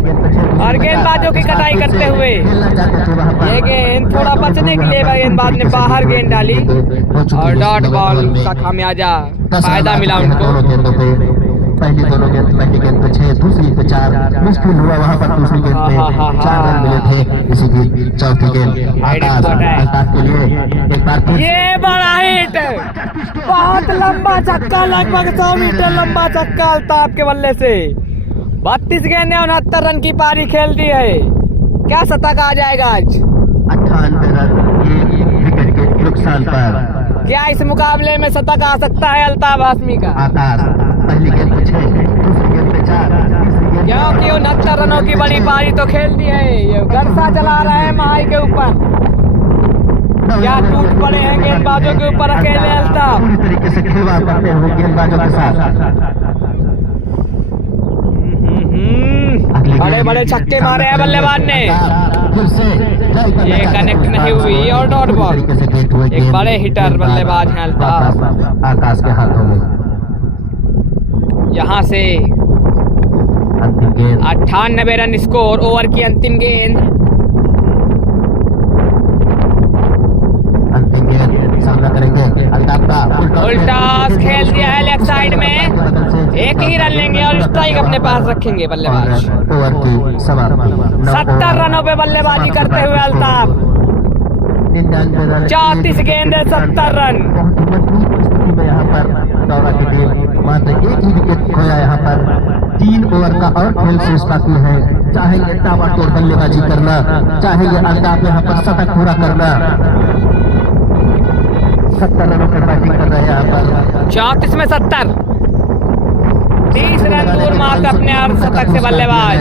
और गेंदबाजों की कटाई करते हुए ये गेंद थोड़ा बचने के लिए गेंदबाज ने बाहर गेंद डाली और डॉट बॉल का खामियाजा फायदा मिला उनको। पहली गेंद पे 6, दूसरी पे 4, मुश्किल हुआ वहाँ पर। दूसरी गेंद पे 4 रन मिले थे। इसी की चौथी गेंद आकाश के लिए एक बार ये बड़ा हिट, बहुत लंबा छक्का, लगभग 100 मीटर लंबा छक्का अल्ताफ के बल्ले से। 32 गेंदें 69 रन की पारी खेल दी है। क्या शतक आ जाएगा आज? 98 रन 1 विकेट के नुकसान पर। क्या इस मुकाबले में शतक आ सकता है अल्ताफ हाशमी का? आकाश पहली गेंद पे 6, दूसरी गेंद पे 4, तीसरी गेंद क्योंकि 69 रनों की बड़ी पारी तो खेल दी है। ये गरसा चला रहे हैं महाई के ऊपर। क्या टूट पड़े हैं गेंदबाजों के ऊपर अकेले अल्ताफ। पूरी तरीके से खिलवाड़ करते हुए गेंदबाजों के साथ। बड़े बड़े छक्के मारे हैं बल्लेबाज ने। ये कनेक्ट नहीं हुई और डॉट बॉल। एक बड़े हिटर बल्लेबाज हैं अल्ताफ। आकाश के हाथों में यहाँ से अंतिम गेंद 98 रन स्कोर। ओवर की अंतिम गेंद। अंतिम गेंद सामना करेंगे अल्ताफ का। उल्टा खेल दिया है लेफ्ट साइड में। एक ही रन लेंगे और स्ट्राइक अपने पास रखेंगे बल्लेबाज। ओवर की समाप्ति। 70 रनों पे बल्लेबाजी करते हुए अल्ताफ। 34 गेंदे 70 रन। बहुत ही मजबूत स्थिति में यहाँ पर दौरा की टीम मात्र एक ही विकेट खोया यहाँ पर। 3 ओवर का और खेल शेष बाकी है। चाहेंगे ताबड़तोड़ बल्लेबाजी करना, चाहेंगे अल्ताफ यहाँ पर शतक पूरा करना। 70 रनों पर बैटिंग कर रहे हैं यहाँ पर। 34 में 70, 30 रन दूर मार्क अपने अर्धशतक से बल्लेबाज।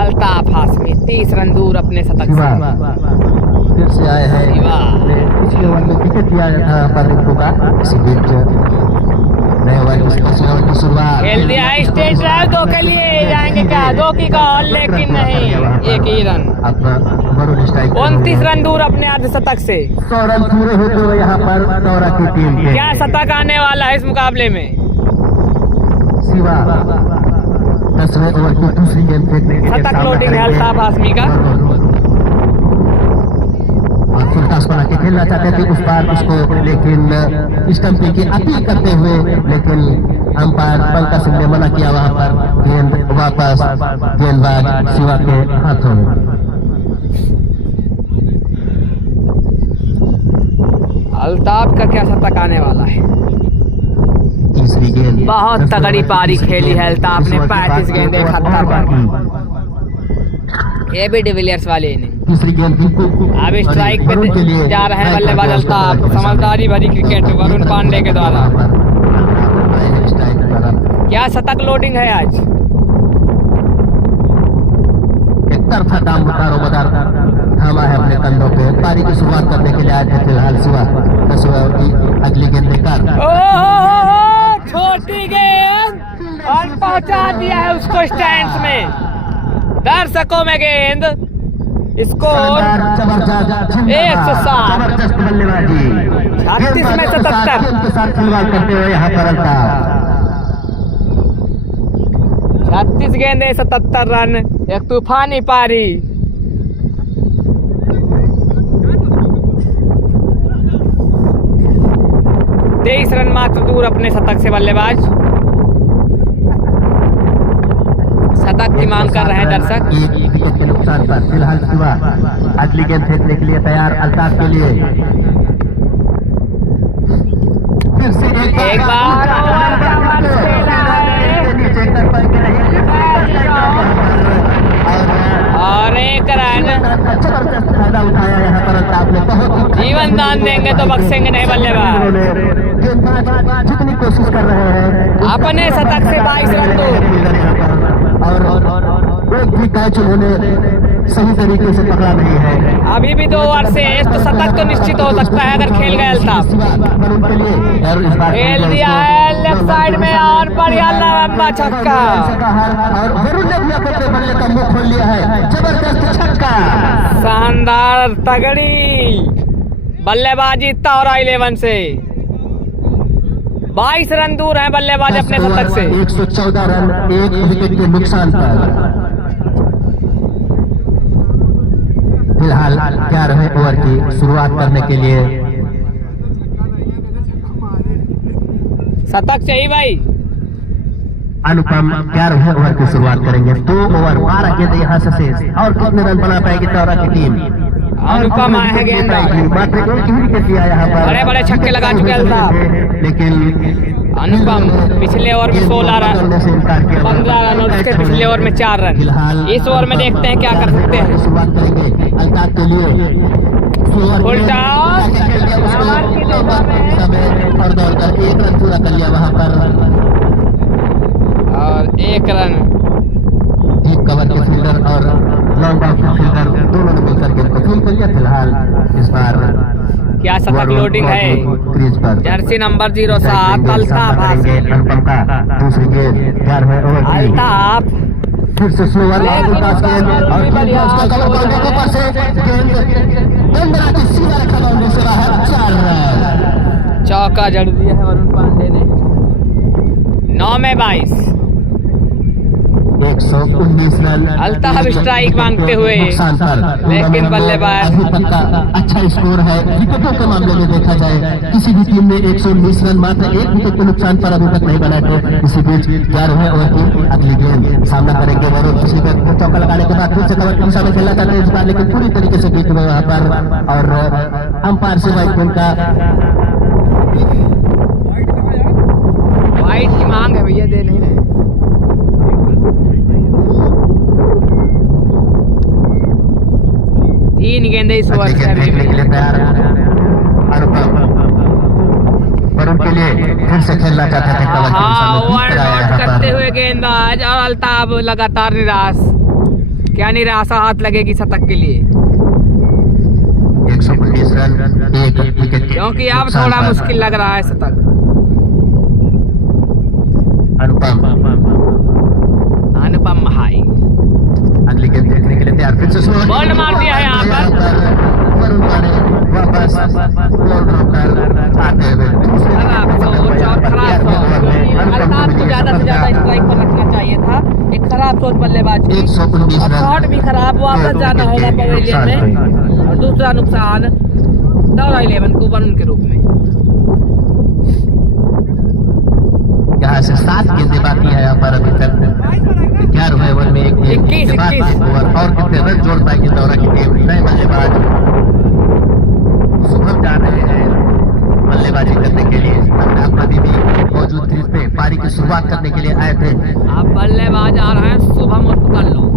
अल्ताफ हाशमी 30 रन दूर अपने शतक से। फिर से आए हैं। पिछले ओवर में विकेट लिया था पर रिंकू का, इसी बीच नए ओवर की शुरुआत। खेल दिया है स्टेट ड्राइव 2 के लिए, जाएंगे क्या 2 की कॉल, लेकिन नहीं, एक ही रन। अपना बड़ो स्ट्राइक 29 रन दूर अपने अर्धशतक से। 100 रन पूरे होते हुए यहाँ पर दौरा की टीम के। क्या शतक आने वाला है इस मुकाबले में? सिवा 10वें ओवर की दूसरी गेंद फेंकने के लिए शतक लोडिंग है अल्ताफ हाशमी का। फुल टॉस बना के खेलना चाहते थे उस बार उसको, लेकिन स्टंपिंग की अपील करते हुए, लेकिन अंपायर पंकज सिंह ने मना किया। वहां पर गेंद वापस गेंदबाज शिवा के हाथों में। अल्ताफ का क्या शतक आने वाला है? तीसरी गेंद बहुत तगड़ी पारी खेली है अल्ताफ ने। 35 गेंद 71 रन। ये भी डिविलियर्स वाले इनिंग। तीसरी गेंद अब स्ट्राइक पे जा रहे हैं बल्लेबाज अल्ताफ। समझदारी भरी क्रिकेट वरुण पांडे के द्वारा। क्या शतक लोडिंग है आज? एक तरफा दारोमदार थामा है अपने कंधों पे। पारी की शुरुआत करने के लिए आए थे फिलहाल सिवा। 10वें ओवर की अगली गेंद लेकर छोटी गेंद और पहुंचा दिया है उसको स्टैंड्स में। दर्शकों में गेंद, स्कोर 107। जबरदस्त बल्लेबाजी 36 में 77 के साथ खिलवाड़ करते हुए यहाँ पर अल्ताफ। 36 गेंदे 77 रन, एक तूफानी पारी। तेईस रन मात्र दूर अपने शतक से बल्लेबाज। शतक की मांग कर रहे हैं दर्शक। एक विकेट के नुकसान पर फिलहाल सिवा अगली गेंद फेंकने के लिए तैयार अल्ताफ के लिए। फिर से एक बार और एक रन। जबरदस्त फायदा उठाया यहाँ पर अल्ताफ ने। बहुत जीवन दान देंगे तो बख्शेंगे नहीं बल्लेबाज। गेंदबाज जितनी कोशिश कर रहे हैं अपने शतक से 22 रन दूर। और एक भी कैच उन्होंने सही तरीके से पकड़ा नहीं है। अभी भी 2 ओवर से तो शतक तो निश्चित हो सकता है अगर खेल गए अल्ताफ। खेल दिया है लेफ्ट साइड में और बढ़िया लंबा छक्का। और वरुण ने भी अपने बल्ले का मुंह खोल लिया है। जबरदस्त छक्का, शानदार तगड़ी बल्लेबाजी तारा 11 से। 22 रन दूर है बल्लेबाज अपने शतक से। 114 रन एक विकेट के नुकसान पर। फिलहाल 11वें ओवर की शुरुआत करने के लिए शतक चाहिए भाई। अनुपम 11वें ओवर की शुरुआत करेंगे। 2 ओवर 12 गेंद यहाँ से शेष। और कितने रन बना पाएगी दौरा की टीम? अनुपम आए हैं गेंदबाज। मात्र एक ही विकेट लिया यहाँ पर। बड़े बड़े छक्के लगा चुके हैं लेकिन अनुपम पिछले ओवर में 16 रन, 15 रन और उसके पिछले ओवर में 4 रन। इस ओवर में देखते हैं क्या कर सकते हैं। शुरुआत करेंगे अल्ताफ के लिए। उल्टा और दौड़कर 1 रन पूरा कर लिया वहां पर। और 1 रन डीप कवर के फील्डर और लॉन्ग ऑफ के फील्डर दोनों ने मिलकर गेंद को फील्ड कर लिया। फिलहाल इस बार क्या शतक लोडिंग है? क्रीज पर जर्सी नंबर 07 अल्ताफ हाशमी। अनुपम का दूसरी गेंद 11वें ओवर की। अल्ताफ फिर से स्लोवर गेंद और ऊपर से गेंद की सीधा रखा बाउंड्री से बाहर। 4 रन। चौका जड़ दिया है वरुण पांडे ने। 9 में 22। 119 रन। अल्ताफ स्ट्राइक मांगते हुए, नुकसान पर, लेकिन बल्लेबाज अभी तक का अच्छा स्कोर है। विकेटों के मामले में देखा जाए किसी भी टीम ने 119 रन मात्र एक विकेट के नुकसान पर अभी तक नहीं बनाए थे। इसी बीच 11वें ओवर की अगली गेंद सामना करेंगे वरुण। पिछली गेंद को चौका लगाने के बाद फिर से कवर कमसा में खेलना चाहते हैं इस बार, लेकिन पूरी तरीके से बीत गए वहां पर, और अंपायर से वाइट बॉल का वाइट की मांग है भैया, दे नहीं रहे। तीन गेंदे इस ओवर से अभी भी। वरुण के लिए फिर से खेलना चाहते थे कवर हाँ, ओवर नॉट करते हुए गेंदबाज, और अल्ताफ लगातार निराश। क्या निराशा हाथ लगेगी शतक के लिए, 119 रन, एक विकेट, क्योंकि अब थोड़ा मुश्किल लग रहा है शतक। अनुपम महाई अगली गेंद देखने के लिए तैयार, फिर से बॉल मार दिया है यहाँ पर। वरुण वापस बॉल ड्रॉप आते हुए खराब सोच और खराब सोच। अल्ताफ को ज्यादा से ज्यादा स्ट्राइक पर रखना चाहिए था। एक खराब सोच बल्लेबाज की, 119 और रन, शॉट भी खराब। वापस जाना होगा पवेलियन में, और दूसरा नुकसान दौरा 11 को वरुण के रूप में। यहाँ से 7 गेंदें बाकी है यहाँ पर अभी तक। 11वें ओवर में 21 ओवर और कितने रन जोड़ पाएगी दौरा की टीम। नए बल्लेबाज शुभम जा रहे हैं बल्लेबाजी करने के लिए। अल्ताफ अभी भी मौजूद क्रीज पे पारी की शुरुआत करने के लिए आए थे। अब बल्लेबाज आ रहे हैं शुभम उर्फ कल्लू।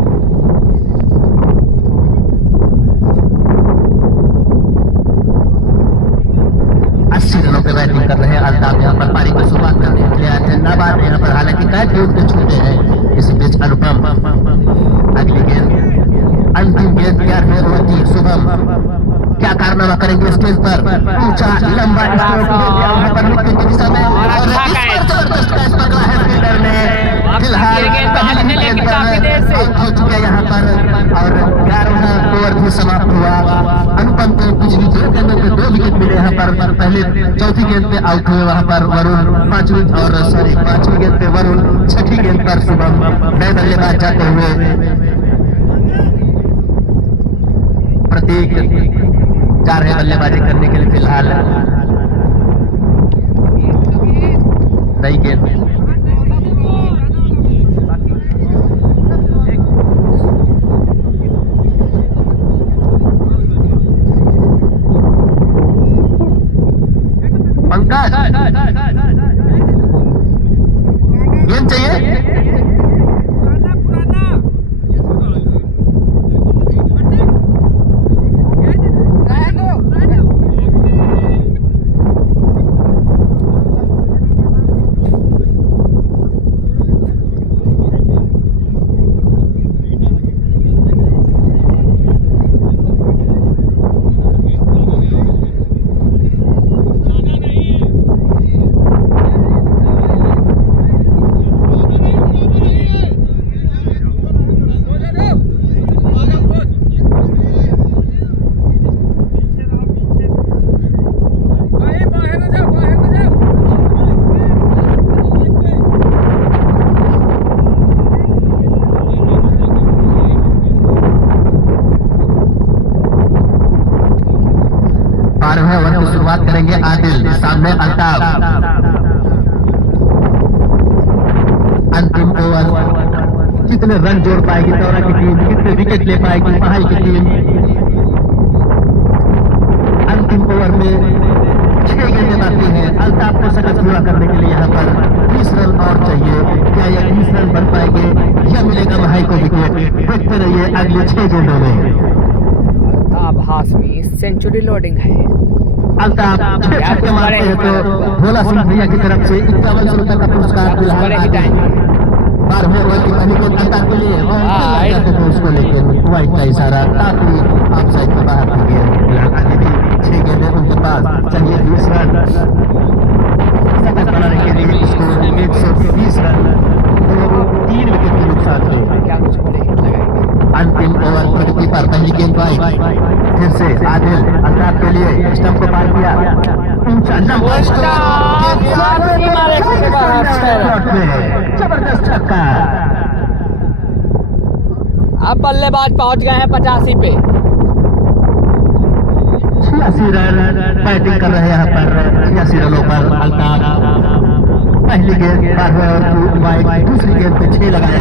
रनों पे बैटिंग कर रहे हैं अल्ताफ। यहाँ पर पारी की शुरुआत करने के लिए आए थे नाबाद। यहाँ पर हालांकि कई गेंद के छूटे हैं। इस बीच अनुपम अगली गेंद, अंतिम गेंद 11वें ओवर की। शुभम क्या कारनामा करेंगे स्टेज पर, ऊंचा लंबा स्ट्रोक पर विकेट की दिशा में, और जबरदस्त कैच पकड़ा है फील्डर ने। फिलहाल पहली गेंद पर आउट हो चुके यहाँ पर, और 11वां ओवर भी समाप्त हुआ। अनुपम को पिछली 2 गेंदों पे 2 विकेट मिले यहाँ पर। पहले चौथी गेंद पे आउट हुए वहां पर वरुण, पांचवी गेंद पे वरुण, छठी गेंद पर शुभम। नए बल्लेबाज जाते हुए प्रतीक जा रहे बल्लेबाजी करने के लिए। फिलहाल नई गेंद, पंकज गेंद चाहिए। शुरुआत करेंगे आदिल, सामने अल्ताफ। अंतिम ओवर, कितने रन जोड़ पाएगी दौरा की टीम, कितने विकेट ले पाएगी पहाड़ी की टीम। अंतिम ओवर में 6 गेंदें बाकी हैं। अल्ताफ को शतक पूरा करने के लिए यहाँ पर 20 रन और चाहिए। क्या यह 20 रन बन पाएंगे या मिलेगा महाई को विकेट? देखते रहिए अगले 6 गेंदों में। आभास में सेंचुरी लोडिंग है। अल्ताफ छक्के मारते हैं तो भोला सिंह भैया की तरफ से 5100 रुपए का पुरस्कार फिलहाल 12वें ओवर की पहली गेंद अल्ताफ के लिए, और थे उसको लेकर वाइट का इशारा काफी ऑफसाइड के बाहर की गेंद। आगे भी 6 गेंदें उनके पास, चाहिए 20 रन। शतक बनाने के लिए इसको 120 रन, 3 विकेट के नुकसान थे। अंतिम ओवर प्रगति पर पहली गेंद वाइड, फिर से आदिल अल्ताफ के लिए स्टंप को पार किया, ऊंचा लंबा जबरदस्त छक्का। अब बल्लेबाज पहुंच गए हैं 85 पे। 86 रन बैटिंग कर रहे हैं यहाँ पर। 86 रनों पर अल्ताफ पहली गेंद 12 और दूसरी गेंद पे 6 लगाया।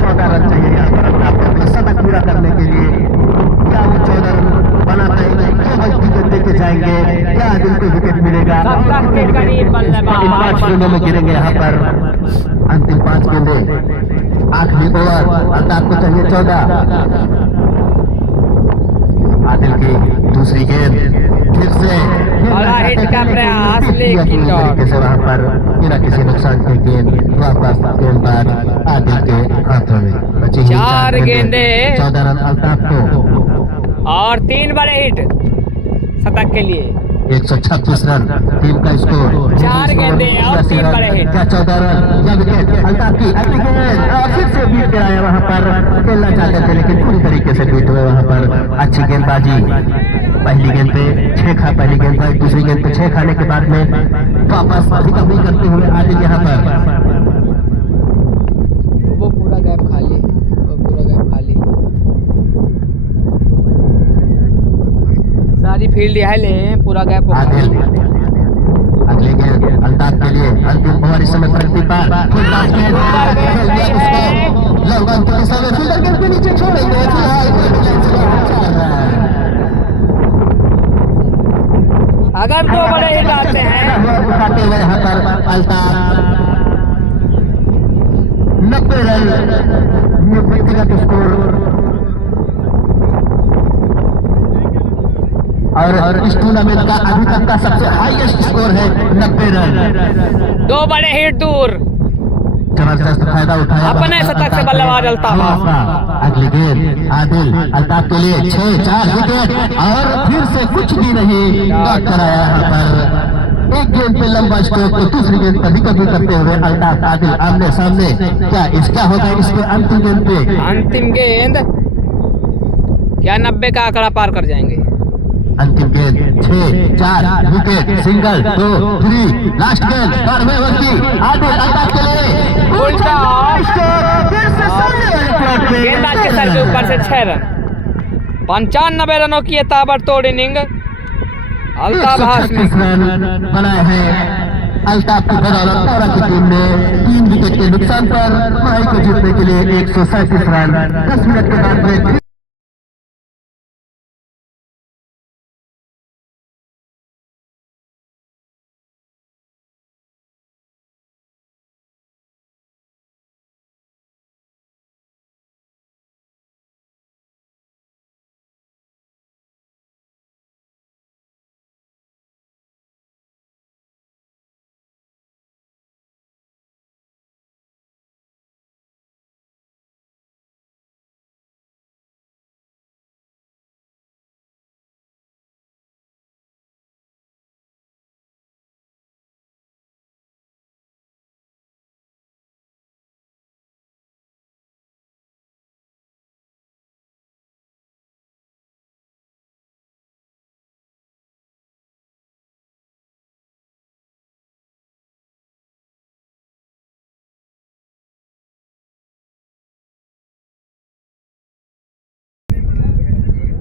14 रन चाहिए यहाँ पर अल्ताफ को अपना शतक पूरा करने के लिए। क्या वो 14 रन बना पाएंगे? 2 विकेट देके जाएंगे या आदिल को विकेट मिलेगा? 70 के करीब बल्लेबाज। 5 गेंदों में गिरेंगे यहाँ पर। अंतिम 5 गेंदें, आखिरी ओवर। अल्ताफ को चाहिए 14। आदिल की दूसरी गेंद फिर से बड़ा हिट का प्रयास, लेकिन तरीके से वहां पर बिना किसी नुकसान के गेंद वापस गेंदबाज आदिल के हाथों में बची। 4 गेंदें, 14 रन अल्ताफ को और 3 बड़े हिट शतक के लिए। 136 रन टीम का स्कोर। 4 गेंदें और 3 बड़े हिट। क्या 14 रन या विकेट? अल्ताफ की अगली गेंद फिर से बीट कराया। वहां पर खेलना चाहते थे लेकिन पूरी तरीके से बीट हुए। वहां पर अच्छी गेंदबाजी। पहली गेंद पे 6 खा, पहली गेंद पर दूसरी गेंद पे 6 खाने के बाद में वापस रिकवरी करते हुए आदिल यहाँ पर। वो पूरा गैप खाली, सारी फील्ड है ले पूरा गैप। आदिल अगली गेंद अल्ताफ के लिए। अंतिम ओवर इस समय प्रगति पर। फील्डर गेंद के नीचे छोड़ेंगे। अगर 2 बड़े हिट आते हैं उठाते हुए यहाँ पर अल्ताफ 90 रन व्यक्तिगत स्कोर। और इस टूर्नामेंट का अभी तक का सबसे हाईएस्ट स्कोर है 90 रन। 2 बड़े हिट दूर। जबरदस्त फायदा उठाया अपने शतक से बल्लेबाज अल्ताफ। अगली गेंद आदिल अल्ताफ के लिए 6-4 विकेट और फिर से कुछ भी नहीं डॉट कराया यहाँ पर। एक गेंद पे लंबा स्ट्रोक तो दूसरी गेंद कभी कभी करते हुए अल्ताफ आदिल आमने सामने। क्या होगा इस पे अंतिम गेंद पे? अंतिम गेंद क्या 90 का आंकड़ा पार कर जाएंगे? अंतिम गेंद 6-4 विकेट, सिंगल 2-3 लास्ट गेंद 12वें ओवर की। आदिल अल्ताफ के लिए उल्टा फिर से सामने वाले प्लॉट पे गेंदबाज के सर के ऊपर से 6 रन। 95 रनों की ताबड़तोड़ इनिंग अल्ताफ हाशमी। 136 रन बनाए हैं अल्ताफ की बदौलत। पूरा की टीम ने 3 विकेट के नुकसान पर माही को जीतने के लिए 137 रन 10 मिनट के बाद में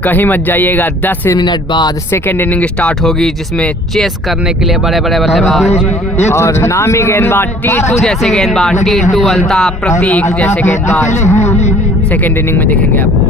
कहीं मत जाइएगा। 10 मिनट बाद सेकेंड इनिंग स्टार्ट होगी जिसमें चेस करने के लिए बड़े बड़े बल्लेबाज और नामी गेंदबाज T2 जैसे गेंदबाज T2 अल्ताफ प्रतीक जैसे गेंदबाज सेकेंड इनिंग में देखेंगे आप।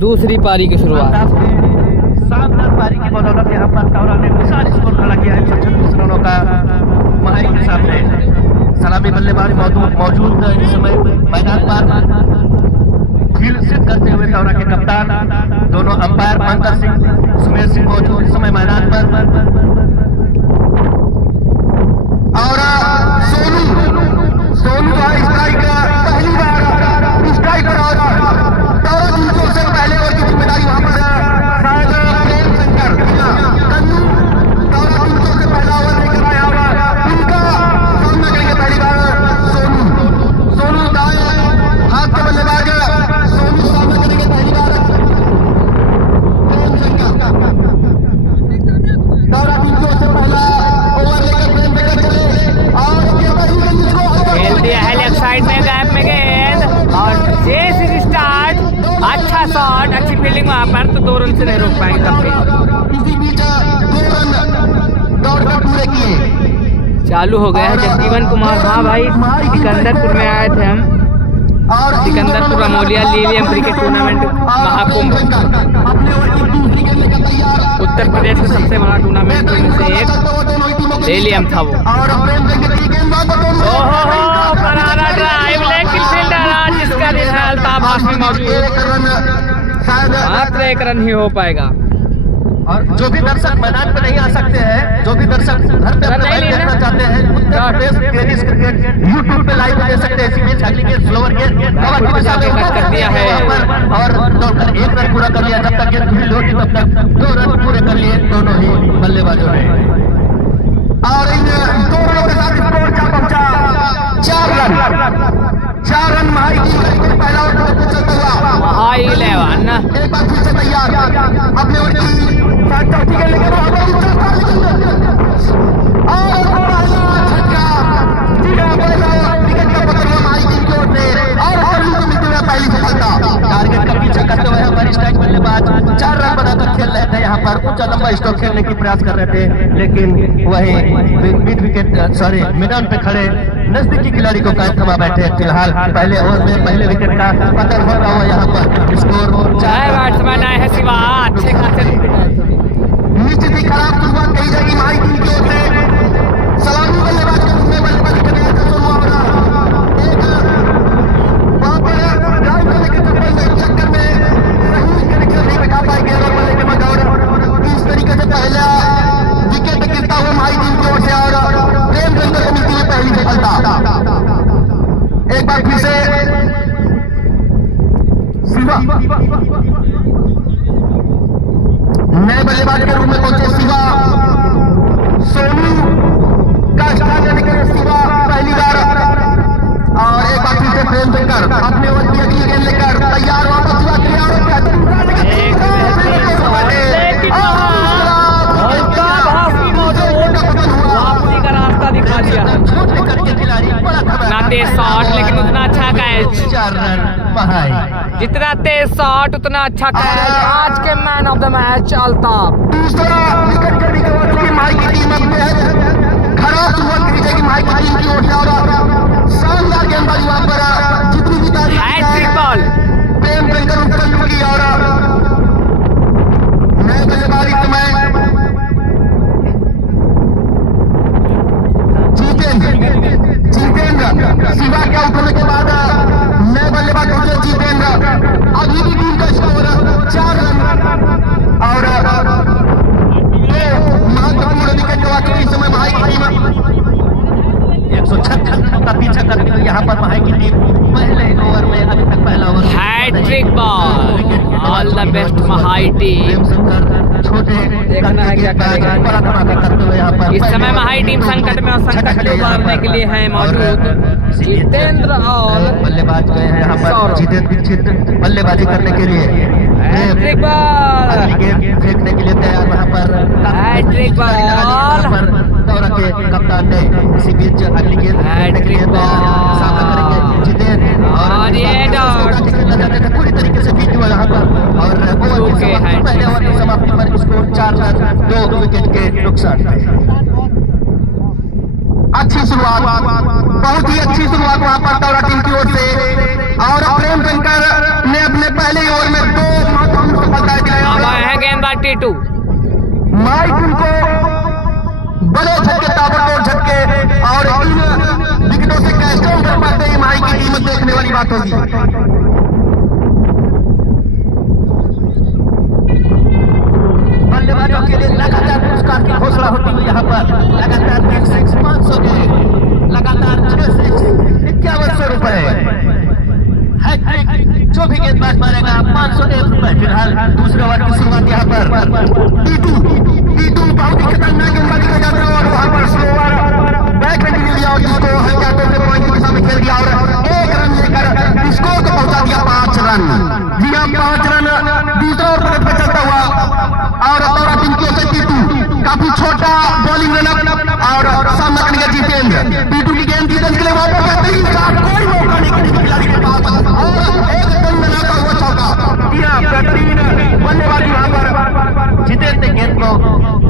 दूसरी पारी की शुरुआत। शानदार पारी की बदौलत यहाँ पर टौरा ने विशाल स्कोर खड़ा किया 136 रनों का महाई के सामने। सलामी बल्लेबाज मौजूद इस समय मैदान पर फील्ड सेट करते हुए टौरा के कप्तान दोनों अंपायर पंकज सिंह सुमेर सिंह मौजूद इस समय मैदान पर। और सोनू का स्ट्राइक पहली बार स्ट्राइक पर और टौरा दूसरों से पहले और की जिम्मेदारी वहां पर शायद प्रेम शंकर कन्नू टौरा दूसरों से पहला ओवर लेकर आया हुआ उनका सामना करेंगे पहली बार सोनू दाएं हाथ के बल्लेबाज सोनू सामना करेंगे पहली बार प्रेम शंकर। टौरा दूसरों से पहला ओवर लेकर प्रेम शंकर चले और खेल दिया है लेफ्ट साइड में गैप में गेंद और जैसे स्टार्ट अच्छा शॉट अच्छी फील्डिंग वहां पर तो 2 रन से नहीं रोक पाएंगे कभी। इसी बीच 2 रन दौड़कर पूरे किए। चालू हो गया है जगजीवन कुमार। हाँ भाई सिकंदरपुर में आए थे हम सिकंदरपुर रमोलिया लीलियम क्रिकेट टूर्नामेंट महाकुंभ उत्तर प्रदेश का सबसे बड़ा टूर्नामेंट में से एक लीलियम था वो। करारा ड्राइव लेकिन फील्डर आज जिसका निशान अल्ताफ हाशमी मौजूद मात्र 1 रन ही हो पाएगा। और जो भी दर्शक मैदान पे नहीं आ सकते हैं, जो भी दर्शक घर पे अपना मैच देखना चाहते हैं, Uttar Pradesh tennis cricket YouTube पे लाइव दे सकते हैं। इसी मैच अगली के स्लोवर के कबड्डी के साथ कर दिया है और दौड़कर 1 रन पूरा कर लिया। जब तक गेंद खुली होती तब तक 2 रन पूरे कर लिए दोनों ही बल्लेबाजों ने और इन 2 रनों के साथ स्कोर क्या पहुंचा 4 रन महाई पहला ओवर चलता हुआ महाई 11 एक बार फिर से तैयार अपने ओर की चौथी के लेकर विकेट का पकड़ महाई टीम की ओर से और मिलते हुए पहली सफलता। टारगेट का पीछा करते हुए हमारे स्ट्राइक बल्लेबाज 4 रन बनाकर खेल रहे थे। यहाँ पर ऊंचा लंबा स्ट्रोक खेलने की प्रयास कर रहे थे लेकिन वही मिड विकेट मैदान पे खड़े नजदीकी खिलाड़ी को कैद थमा बैठे। फिलहाल पहले ओवर में पहले विकेट का पतन हो रहा हुआ यहाँ पर स्कोर चाहे बैट्समैन आए हैं सिवा अच्छे खासे निश्चित ही खराब शुरुआत कही जाएगी महाई टीम की ओर से। सलामी बल्लेबाज के रूप में बल्लेबाजी कर रहे थे सोनू आवरा एक वहां पर ड्राइव करने के चक्कर में सही कनेक्शन नहीं बैठा पाए गेंद और बल्ले के मगौर इस तरीके से पहला विकेट गिरता हुआ महाई टीम की ओर से और प्रेम शंकर को मिलती है पहली सफलता। एक बार फिर से शिवा नए बल्लेबाज के रूप में पहुंचे शिवा सोनू का स्थान लेने के लिए शिवा पहली बार और एक बार फिर से प्रेम शंकर अपने ओर की अगली गेंद लेकर तैयार वापस शिवा का रास्ता दिखा दिया। उतना तेज शॉट लेकिन उतना अच्छा कैच। 4 रन महाई जितना तेज शॉट उतना अच्छा कैच। आज के man of the match Altaf. दूसरा विकेट गिरने के बाद चूंकि महाई की टीम अब खराब शुरुआत करी जाएगी महाई की टीम की ओर से और शानदार गेंदबाजी वहां पर जितनी भी तारीफ हैट्रिक बॉल प्रेम शंकर उनका चुकी और नए बल्लेबाज इस समय जितेंद्र शिवा के उठने के बाद नए बल्लेबाज पहुंचे जितेंद्र। अभी भी टीम का स्कोर 4 रन और 2 महत्वपूर्ण विकेट के बाद इस समय महाई की टीम 156 का पीछा करते हुए यहाँ पर महाई की टीम पहले ओवर में अभी तक पहला over hattrick ball. All the best महाई टीम। छोटे देखना है क्या करेगा। बड़ा धमाका करते हुए यहाँ पर इस समय महाई टीम संकट में और संकट से उबारने के लिए है मौजूद जितेंद्र और बल्लेबाज गए हैं यहाँ पर जितेंद्र दीक्षित बल्लेबाजी करने के लिए हैट्रिक बॉल गेंद फेंकने के लिए तैयार वहाँ पर हैट्रिक बॉल। दौरा के कप्तान ने इसी बीच अगली गेंद हैट्रिक सामना करेंगे जितेंद्र और ये डॉट पूरी तरीके से बीट हुआ यहाँ पर और पहले ओवर की समाप्ति पर स्कोर 4 रन 2 विकेट के नुकसान पे। अच्छी शुरुआत, बहुत ही अच्छी शुरुआत वहां पर टौरा टीम की ओर से और प्रेम शंकर ने अपने पहले ओवर में 2 सफलता दिलाया। अब आए हैं गेंदबाज टीटू। माइक उनको बड़े झटके, ताबड़तोड़ झटके और इन विकेटों से कैसे उतर पाते हैं, माइक की कीमत देखने वाली बात होगी। बल्लेबाजों के लिए लगातार पुरस्कार की घोषणा होती हुई यहाँ पर लगातार 500 के लगातार 6 से 5100 रुपए। हैट्रिक जो भी गेंदबाज मारेगा 501 रुपए। फिलहाल दूसरे ओवर की शुरुआत यहाँ पर टीटू बहुत ही खतरनाक गेंदबाजी का जाता है और वहां पर स्लोवर बैक हैंड लिया और जिसको हल्के हाथों से पॉइंट की दिशा में खेल दिया और 1 रन लेकर स्कोर को पहुंचा दिया 5 रन। जी हाँ, 5 रन दूसरा ओवर पर चलता हुआ और औरा टीम की ओर से टीटू काफी छोटा बॉलिंग रनअप और सामना करने का जितेंद्र। टीटू की गेंद जीतने के लिए वहां पर बेहतरीन शॉट, कोई मौका नहीं किसी खिलाड़ी के पास और एक रन बनाता हुआ चौका। जी हाँ, बेहतरीन बल्लेबाजी वहां पर जितेंद्र गेंद को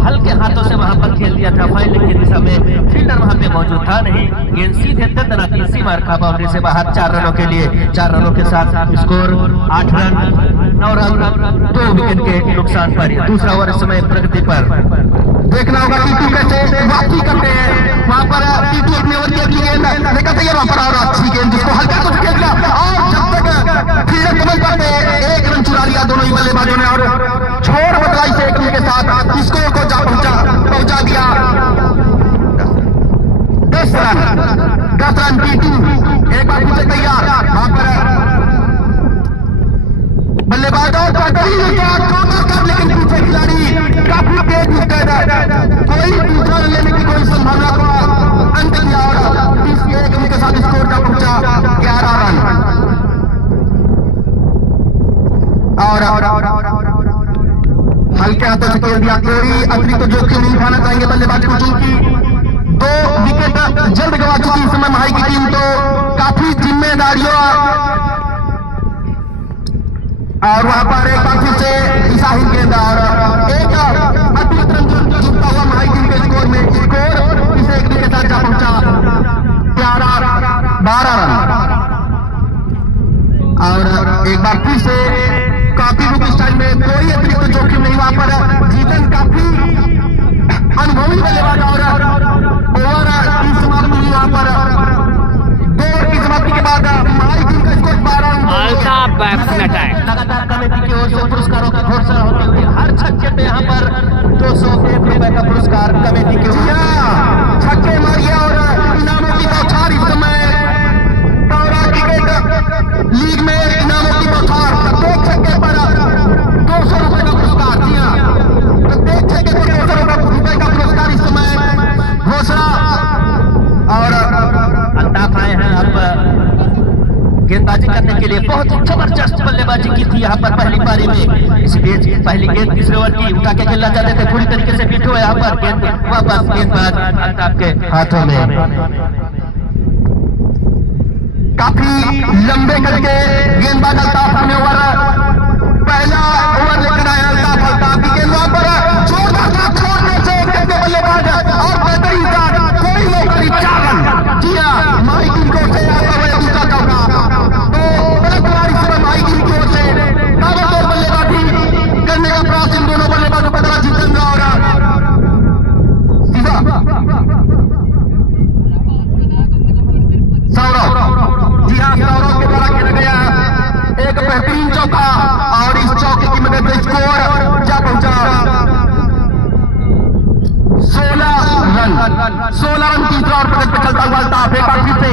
हल्के हाथों से वहां पर खेल दिया था फाइलिंग की दिशा में। फील्डर वहां पे मौजूद था नहीं, गेंद सीधे दर्दनाक इसी मार खा बाउंड्री से बाहर 4 रनों के लिए। 4 रनों के साथ स्कोर 8 रन, 9 रन 2 विकेट के नुकसान पर। दूसरा ओवर इस समय प्रगति पर। देखना होगा टीटू कैसे वापसी करते हैं। वहां पर टीटू अपने ओवर की अगली गेंद लेकर तैयार वहां पर और अच्छी गेंद जिसको हल्का हाथों से खेल दिया और जब तक फील्डर कमल करते 1 रन चुरा लिया दोनों ही बल्लेबाजों ने और छोड़ बदलाई से एक के साथ स्कोर को पहुंचा दिया 10 रन। टीटू एक बार पीछे तैयार वहां पर बल्लेबाज और लेकिन पीछे खिलाड़ी काफी तेज कोई दूसरा लेने की कोई संभावना को अंत किया और 1 रन के साथ स्कोर का पहुंचा 11 रन। और हल्के हाथों से खेल दिया, कोई अतिरिक्त जोखिम नहीं उठाना चाहेंगे बल्लेबाज को, चूंकि 2 विकेट जल्द गवा चुकी इस समय महाई की टीम, तो काफी जिम्मेदारियों और वहां पर एक बार फिर से दिशाहीन गेंद और एक अतिरिक्त रन जुटता हुआ महाई टीम के स्कोर में। स्कोर इसे 1 के साथ जा पहुंचा 12 रन। और एक बार फिर से काफी बुक स्टाइल में कोई अतिरिक्त जोखिम नहीं, वहां पर जीतन काफी अनुभवी बल्लेबाज और ओवर की समाप्ति हुई। वहां पर 2 ओवर की समाप्ति के बाद महाई टीम का स्कोर 12 लगातार कमेटी की ओर से पुरस्कारों की घोषणा होती हुई हर छक्के पे यहाँ पर 201 रुपए का पुरस्कार कमेटी की ओर। छक्के मारिया और इनामों की बौछार इस समय क्रिकेट लीग में इनामों की बौछार। प्रत्येक छक्के पर 200 रुपए का पुरस्कार। जी हाँ, प्रत्येक छक्के पर 200 रुपए का पुरस्कार इस समय घोषणा। और अल्ताफ आए हैं अब गेंदबाजी करने के लिए। बहुत ही जबरदस्त बल्लेबाजी की थी यहाँ पर पहली पारी में। इस बीच पहली गेंद तीसरे ओवर की उठा के खेलना चाहते थे, पूरी तरीके से पीछे यहाँ पर गेंद वापस गेंदबाज अल्ताफ के हाथों में। काफी लंबे करके गेंदबाज अल्ताफ अपने ओवर पहला ओवर लेकर आया। अल्ताफ की गेंद वहां पर जोरदार छोड़ने से बल्लेबाज और बेहतरीन कोई नहीं 4 रन। जी हाँ, माई टीम को दूसरा चौका। करने का प्रयास इन दोनों बल्लेबाजों को बड़ा जितेंद्र और सौरभ। जी हाँ, सौरभ के द्वारा खेला गया एक बेहतरीन चौका और इस चौके की मदद से स्कोर जा पहुंचा 16 रन। तीसरा और पकड़ पे चलता हुआ अल्ताफ एक बार फिर से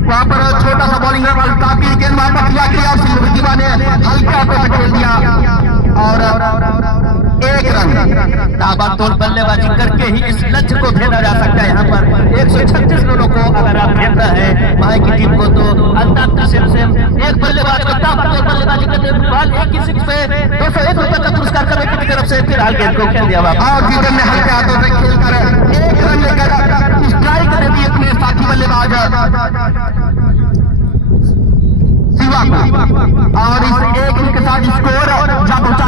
वहां पर छोटा सा बॉलिंग अल्ताफ की गेंद वहां पर किया गया और सिंधु ने हल्के हाथों से खेल दिया और 1 रन। ताबड़तोड़ बल्लेबाजी करके ही इस लक्ष्य को भेजा जा सकता है। यहाँ पर 136 रनों को अगर आप भेजना है महाई की टीम को, तो अल्ताफ की सिर्फ से एक बल्लेबाज को ताबड़तोड़ बल्लेबाजी करने वाल एक ही सिर्फ से 201 रुपए का पुरस्कार कमेटी की तरफ से फिलहाल गेंद को खेल दिया और जीतन ने हल्के हाथों से खेलकर 1 रन लेकर स्ट्राइक कर दी अपने साथी बल्लेबाज शिवा को और इस 1 रन के साथ स्कोर जा पहुंचा।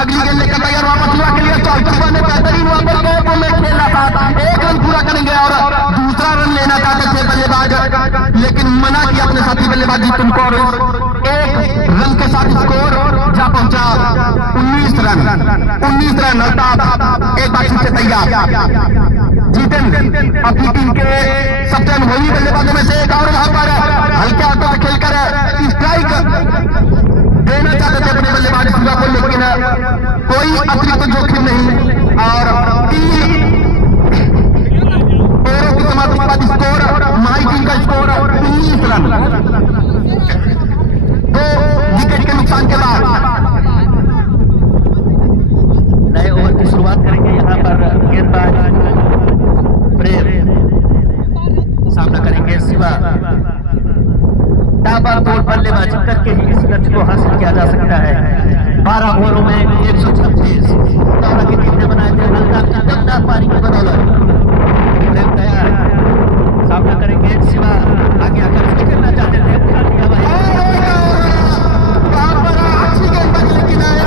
अगली गेंद लेकर तैयार वापस शिवा के लिए। शिवा ने बेहतरीन वहां पर कैप में खेला था, 1 रन पूरा करेंगे और दूसरा रन लेना चाहते थे बल्लेबाज, लेकिन मना किया अपने साथी बल्लेबाज जीतन को और 1 19 रन। अल्ताफ एक बार से तैयार। जितेंद्र अपनी टीम के सबसे अनुभवी बल्लेबाजों में से एक और वहां पर हल्के हाथों में खेलकर स्ट्राइक देना चाहते थे अपने बल्लेबाज शिवा को, लेकिन कोई अतिरिक्त जोखिम नहीं और 3 ओवरों की समाप्ति के बाद स्कोर माई टीम का स्कोर 19 रन। 2 विकेट के नुकसान के बाद नए ओवर की शुरुआत करेंगे। यहाँ पर गेंदबाज प्रेम सामना करेंगे शिवा। ताबड़तोड़ बल्लेबाजी करके ही इस लक्ष्य को हासिल किया जा सकता है। 12 ओवरों में 136 दौरा की टीम ने बनाए थे अल्ताफ की दमदार पारी के बदौलत। प्रेम तैयार, सामना करेंगे शिवा। आगे आकर खेलना चाहते थे, उठा दिया अच्छी गेंदबाजी लेकिन आया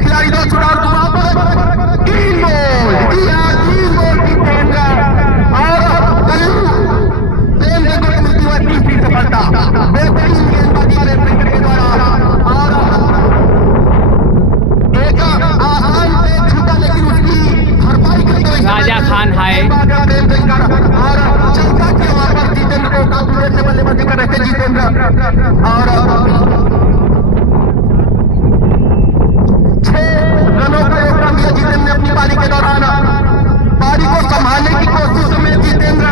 खिलाड़ी 2 छुड़ा और वहां पर 3 गोल दिया, 3 गोल जितेंद्र और प्रेम देखो की मिलती हुई तीसरी सफलता। बेहतरीन गेंदबाजी वाले प्रेम के द्वारा और एक आसान पे छूटा लेकिन उसकी भरपाई करते हुए राजा खान हाय प्रेम शंकर और चलता के वहां पर जितेंद्र को काफी देर से बल्लेबाजी कर रहे थे जितेंद्र और 6 रनों का योगदान दिया जितेंद्र ने अपनी पारी के दौरान। पारी को संभालने की कोशिश में जितेंद्र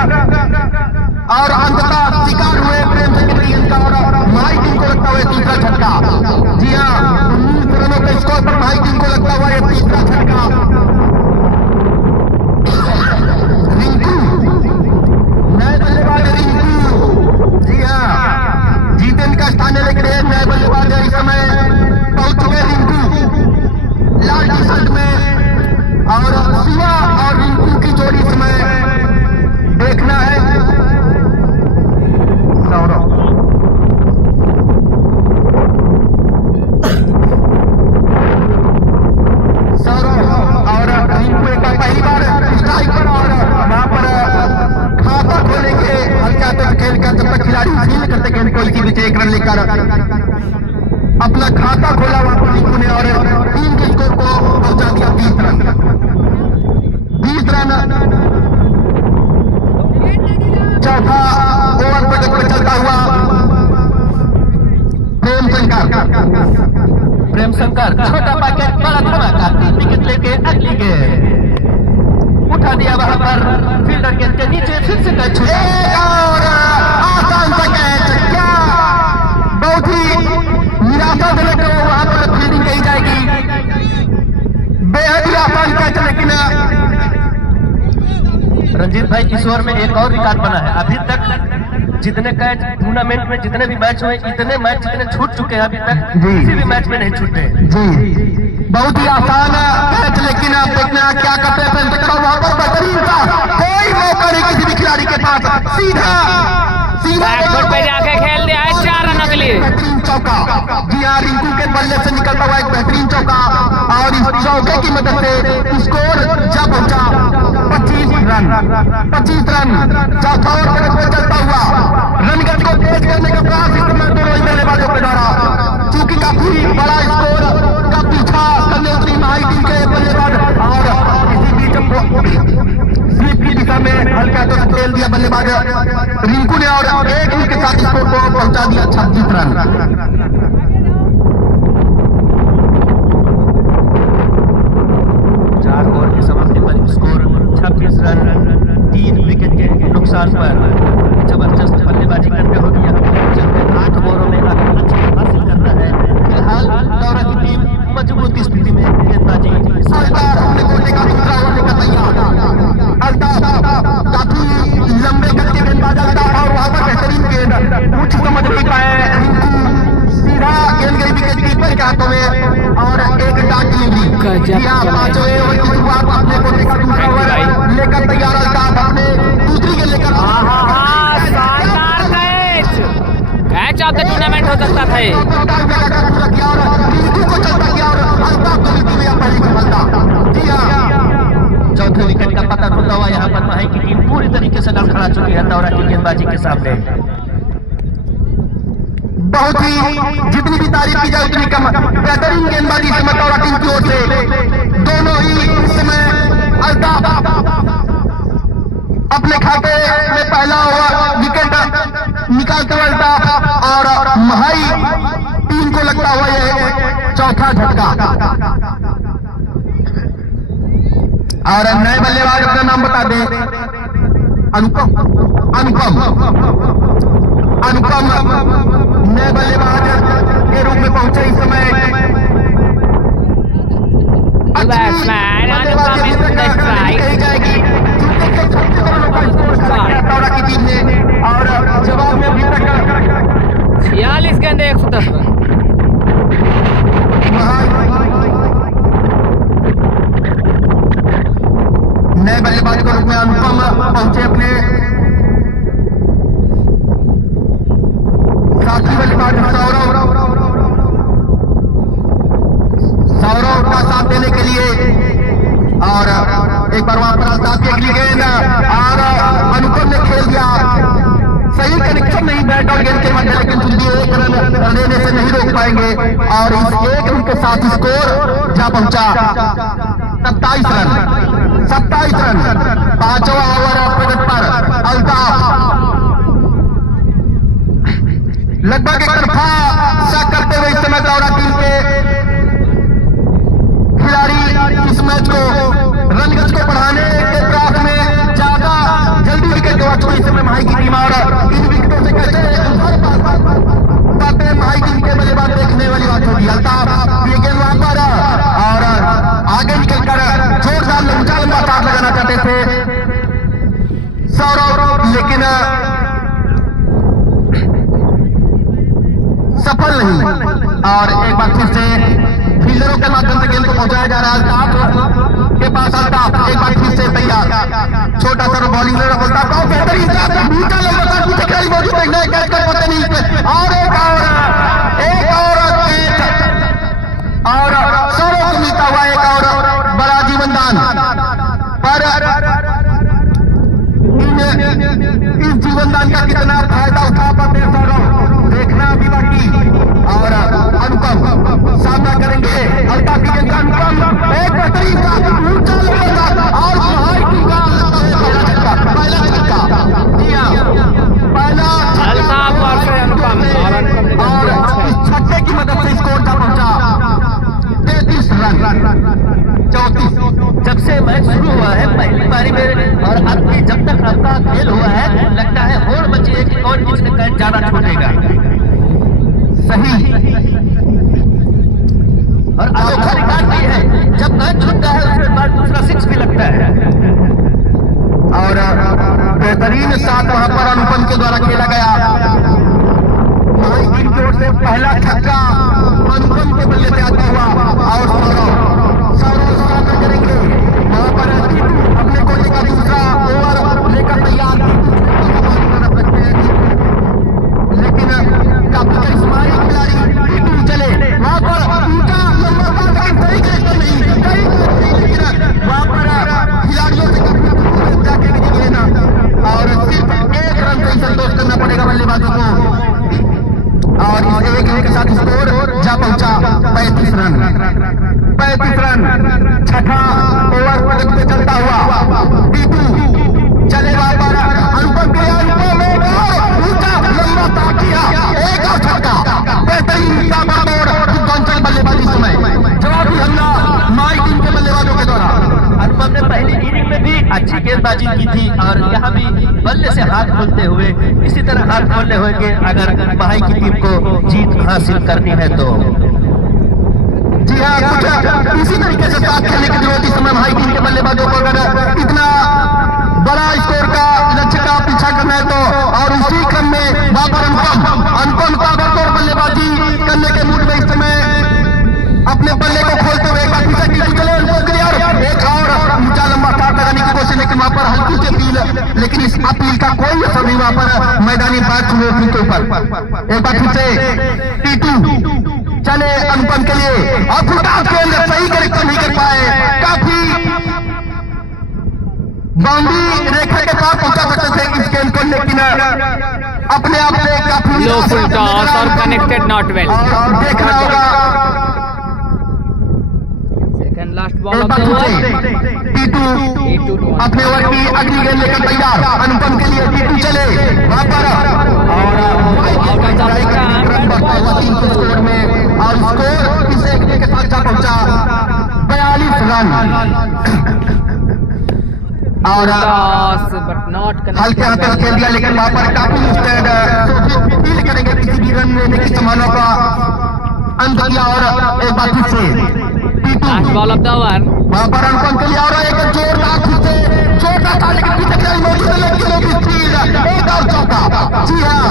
और अंततः शिकार हुए प्रेम शंकर की गेंद का और माई टीम को लगता हुआ तीसरा झटका। जी हाँ, 19 रनों के स्कोर पर माई टीम को लगता हुआ यह तीसरा झटका। रिंकू नए बल्लेबाज रिंकू, जी हाँ जितेंद्र का स्थान लेकर नए बल्लेबाज इस समय पहुंच चुके रिंकू लाल टी शर्ट में और शिवा और रिंकू की जोड़ी इस समय देखना है। सौरभ और रिंकू एक बार पहली बार स्ट्राइक पर और वहां पर खाता खोलेंगे हल्का हाथों खेल कर। जब तक खिलाड़ी फील करते गेंद को इसी बीच 1 रन लेकर अपना खाता खोला वहां पर रिंकू ने और टीम के स्कोर को पहुंचा दिया 20 रन। 20 रन चौथा ओवर पर चलता हुआ प्रेम शंकर छोटा पैकेट बड़ा धमाका 3 विकेट लेके अगली गेंद उठा दिया वहां पर फील्डर गेंद के नीचे फिर से कैच और आसान सा कैच। क्या बहुत ही निराशाजनक वहां पर फील्डिंग कही जाएगी, बेहद ही आसान कैच। लेकिन रंजीत भाई इस ओवर में एक और रिकॉर्ड बना है। अभी तक जितने कैच टूर्नामेंट में जितने भी मैच हुए इतने मैच जितने छूट चुके हैं अभी तक किसी भी मैच में नहीं छूटे। जी बहुत ही आसान कैच, लेकिन आप देखना क्या करते हैं वहां पर बेहतरीन था, कोई मौका नहीं किसी भी खिलाड़ी के पास, सीधा बैकफुट पे जाके खेल दिया है 4 रनों के लिए। बेहतरीन चौका। जी हाँ, रिंकू के बल्ले से निकलता हुआ एक बेहतरीन चौका और इस चौके की मदद से स्कोर जब पहुंचा 25 रन। 25 रन चौथा ओवर पे चलता हुआ रन गति को तेज करने का प्रयास इस समय दोनों ही बल्लेबाजों के द्वारा, चूंकि काफी बड़ा स्कोर का पीछा करने उतरी माई टीम के बल्लेबाज और इसी बीच स्लिप की दिशा में हल्का तो खेल दिया बल्लेबाज रिंकू ने और एक ही के साथ स्कोर को पहुंचा दिया 26 रन। 4 ओवर की समाप्ति पर स्कोर 26 रन 3 विकेट के नुकसान पर जबरदस्त बल्लेबाजी करते हुए चलते 8 ओवरों में लक्ष्य हासिल करना है। फिलहाल दौरा की टीम मजबूत स्थिति में गेंदबाजी काफी लंबे करके गेंदबाज और वहां पर बेहतरीन गेंद कुछ समझ नहीं पाए, सीधा गेंद गई विकेट कीपर के हाथों में और एक डाक डिलीवरी। 5वें ओवर की शुरुआत अपने कोटे का दूसरा ओवर लेकर तैयार अल्ताफ अपने दूसरी गेंद लेकर कैच ऑफ द टूर्नामेंट हो सकता था ये। चौथे विकेट का पता होता हुआ यहाँ पर माही की टीम पूरी तरीके से लड़खड़ा चुकी है दौरा की गेंदबाजी के सामने। बहुत ही जितनी भी तारीफ की जाए उतनी कम। बेहतरीन गेंदबाजी से मटौरा टीम की ओर से दोनों ही इस समय अल्ताफ अपने खाते में पहला विकेट निकालते हुए अल्ताफ और महाई टीम को लगता हुआ ये चौथा झटका। और नए बल्लेबाज अपना नाम बता दें। अनुपम नए बल्लेबाज के रूप में पहुंचे इस समय। कही जाएगी दौरा की टीम ने और जवाब में अभी तक 46 गेंदे 110 रन। नए बल्लेबाज के रूप में अनुपम पहुंचे अपने साथी बल्लेबाज सौरव का साथ देने के लिए। और एक बार वहां पर अल्ताफ की अगली गेंद और अनुपम ने खेल दिया। सही कनेक्शन नहीं बैट और गेंद के मध्य, लेकिन फिर भी एक रन देने से नहीं रोक पाएंगे। और इस एक रन के साथ स्कोर जा पहुंचा 27 रन। 5वां ओवर प्रगति पर अल्ताफ लगभग एक तरफा शॉट करते हुए इस समय दौरा टीम के खिलाड़ी इस मैच को रन गज को बढ़ाने के प्रयास में ज्यादा जल्दी विकेट गवा चुके। इस समय महाई की टीम और इन विकेटों से कैसे बातें महाई टीम के बल्लेबाज देखने वाली बात होगी। अल्ताफ ये गेंद वहां पर और आगे निकलकर जोरदार ऊंचा लंबा शॉट लगाना चाहते थे सौरव, लेकिन सफल नहीं। और एक बार फिर से फील्डरों के माध्यम से गेंद को पहुंचाया जा रहा है अल्ताफ के पास। अल्ताफ एक बार फिर से तैयार, छोटा सा बॉलिंग बोलता है बेहतरीन ऊंचा लंबा शॉट पीछे खिलाड़ी मौजूद है, कैच कर पाते नहीं। और सौरव को मिलता हुआ एक और बड़ा जीवनदान। पर इस जीवनदान का कितना फायदा उठा पाते हैं सौरव, देखना अभी बाकी। और अनुपम सामना करेंगे अल्ताफ की गेंद का। अनुपम एक बेहतरीन ऊंचा लंबा और महाई टीम का पहला छक्का। जी हाँ, पहला अल्ताफ और अनुपम और इस छक्के की मदद से स्कोर जा पहुंचा 33 रन 34। जब से मैच शुरू हुआ है पहली पारी में और अब भी जब तक आपका खेल हुआ है लगता है होड़ मची है कि कौन किसने कैच ज्यादा छोड़ेगा। सही और अनोखा रिकॉर्ड भी है, जब कैच छूटता है उसके बाद दूसरा 6 भी लगता है। और बेहतरीन साथ वहां पर अनुपम के द्वारा खेला गया। टीम की ओर से पहला छक्का अनुपम के बल्ले से आता हुआ और सौरव सामना करेंगे वहां पर अपने कोटे का दूसरा ओवर लेकर तैयार। लेकिन काफी करिश्माई खिलाड़ी चले वहां पर ऊंचा लंबा शॉट, लेकिन सही कनेक्शन नहीं। वहां पर खिलाड़ियों से जाके गिरी ना और सिर्फ एक रन से संतोष करना पड़ेगा बल्लेबाजों को। और इस एक रन के साथ स्कोर जा पहुंचा 35 रन। छठा ओवर प्रगति से चलता हुआ टीटू चले वहां पर अनुपम के अनुपम एक और ऊंचा लंबा शॉट किया, एक और छक्का। बेहतरीन चल बल्लेबाजी समय जवाबी हमला माई टीम के बल्लेबाजों के द्वारा। अनुपम ने पहली इनिंग में भी अच्छी गेंदबाजी की थी और यहाँ भी बल्ले से हाथ खोलते हुए इसी तरह हाथ खोलने होंगे अगर महाई की टीम को जीत हासिल करनी है तो। जी हाँ, कुछ इसी तरीके से साथ खेलने की जरूरत इस समय महाई टीम के बल्लेबाजों को। अगर इतना बड़ा स्कोर का लक्ष्य का पीछा करना है तो। और उसी क्रम में वहां पर अनुपम का बतौर बल्लेबाजी करने के मूड में इस समय अपने बल्ले को खोलते हुए एक चले एक और ऊंचा लंबा शॉट लगाने की कोशिश, लेकिन वहां पर हल्की सी अपील, लेकिन इस अपील का कोई असर नहीं वहां पर मैदानी बात हुए के ऊपर। एक बार फिर से टीटू चले अनुपम के लिए और फुटबॉल के अंदर सही कनेक्शन नहीं कर पाए। काफी बाउंड्री रेखा के पास पहुंचा सकते थे इस गेंद को, लेकिन अपने आप से काफी लो फुल टॉस और कनेक्टेड नॉट वेल। देखना होगा second last ball of the over. Titu अपने ओवर की अगली गेंद लेकर तैयार, अनुपम के लिए टीटू चले वहां पर स्कोर में, और स्कोर इस एक के साथ जा पहुंचा 42 रन, और बट नॉट हल्के हाथों खेल दिया, लेकिन वहां पर काफी फील करेंगे किसी भी रन लेने की संभावना का अंत किया, और एक बार फिर से last ball of the over. वहां पर अनुपम के लिए और एक जोरदार जोरदार था, लेकिन पीछे खिलाड़ी मौजूद है, लेकिन स्पीड एक और चौका। जी हाँ,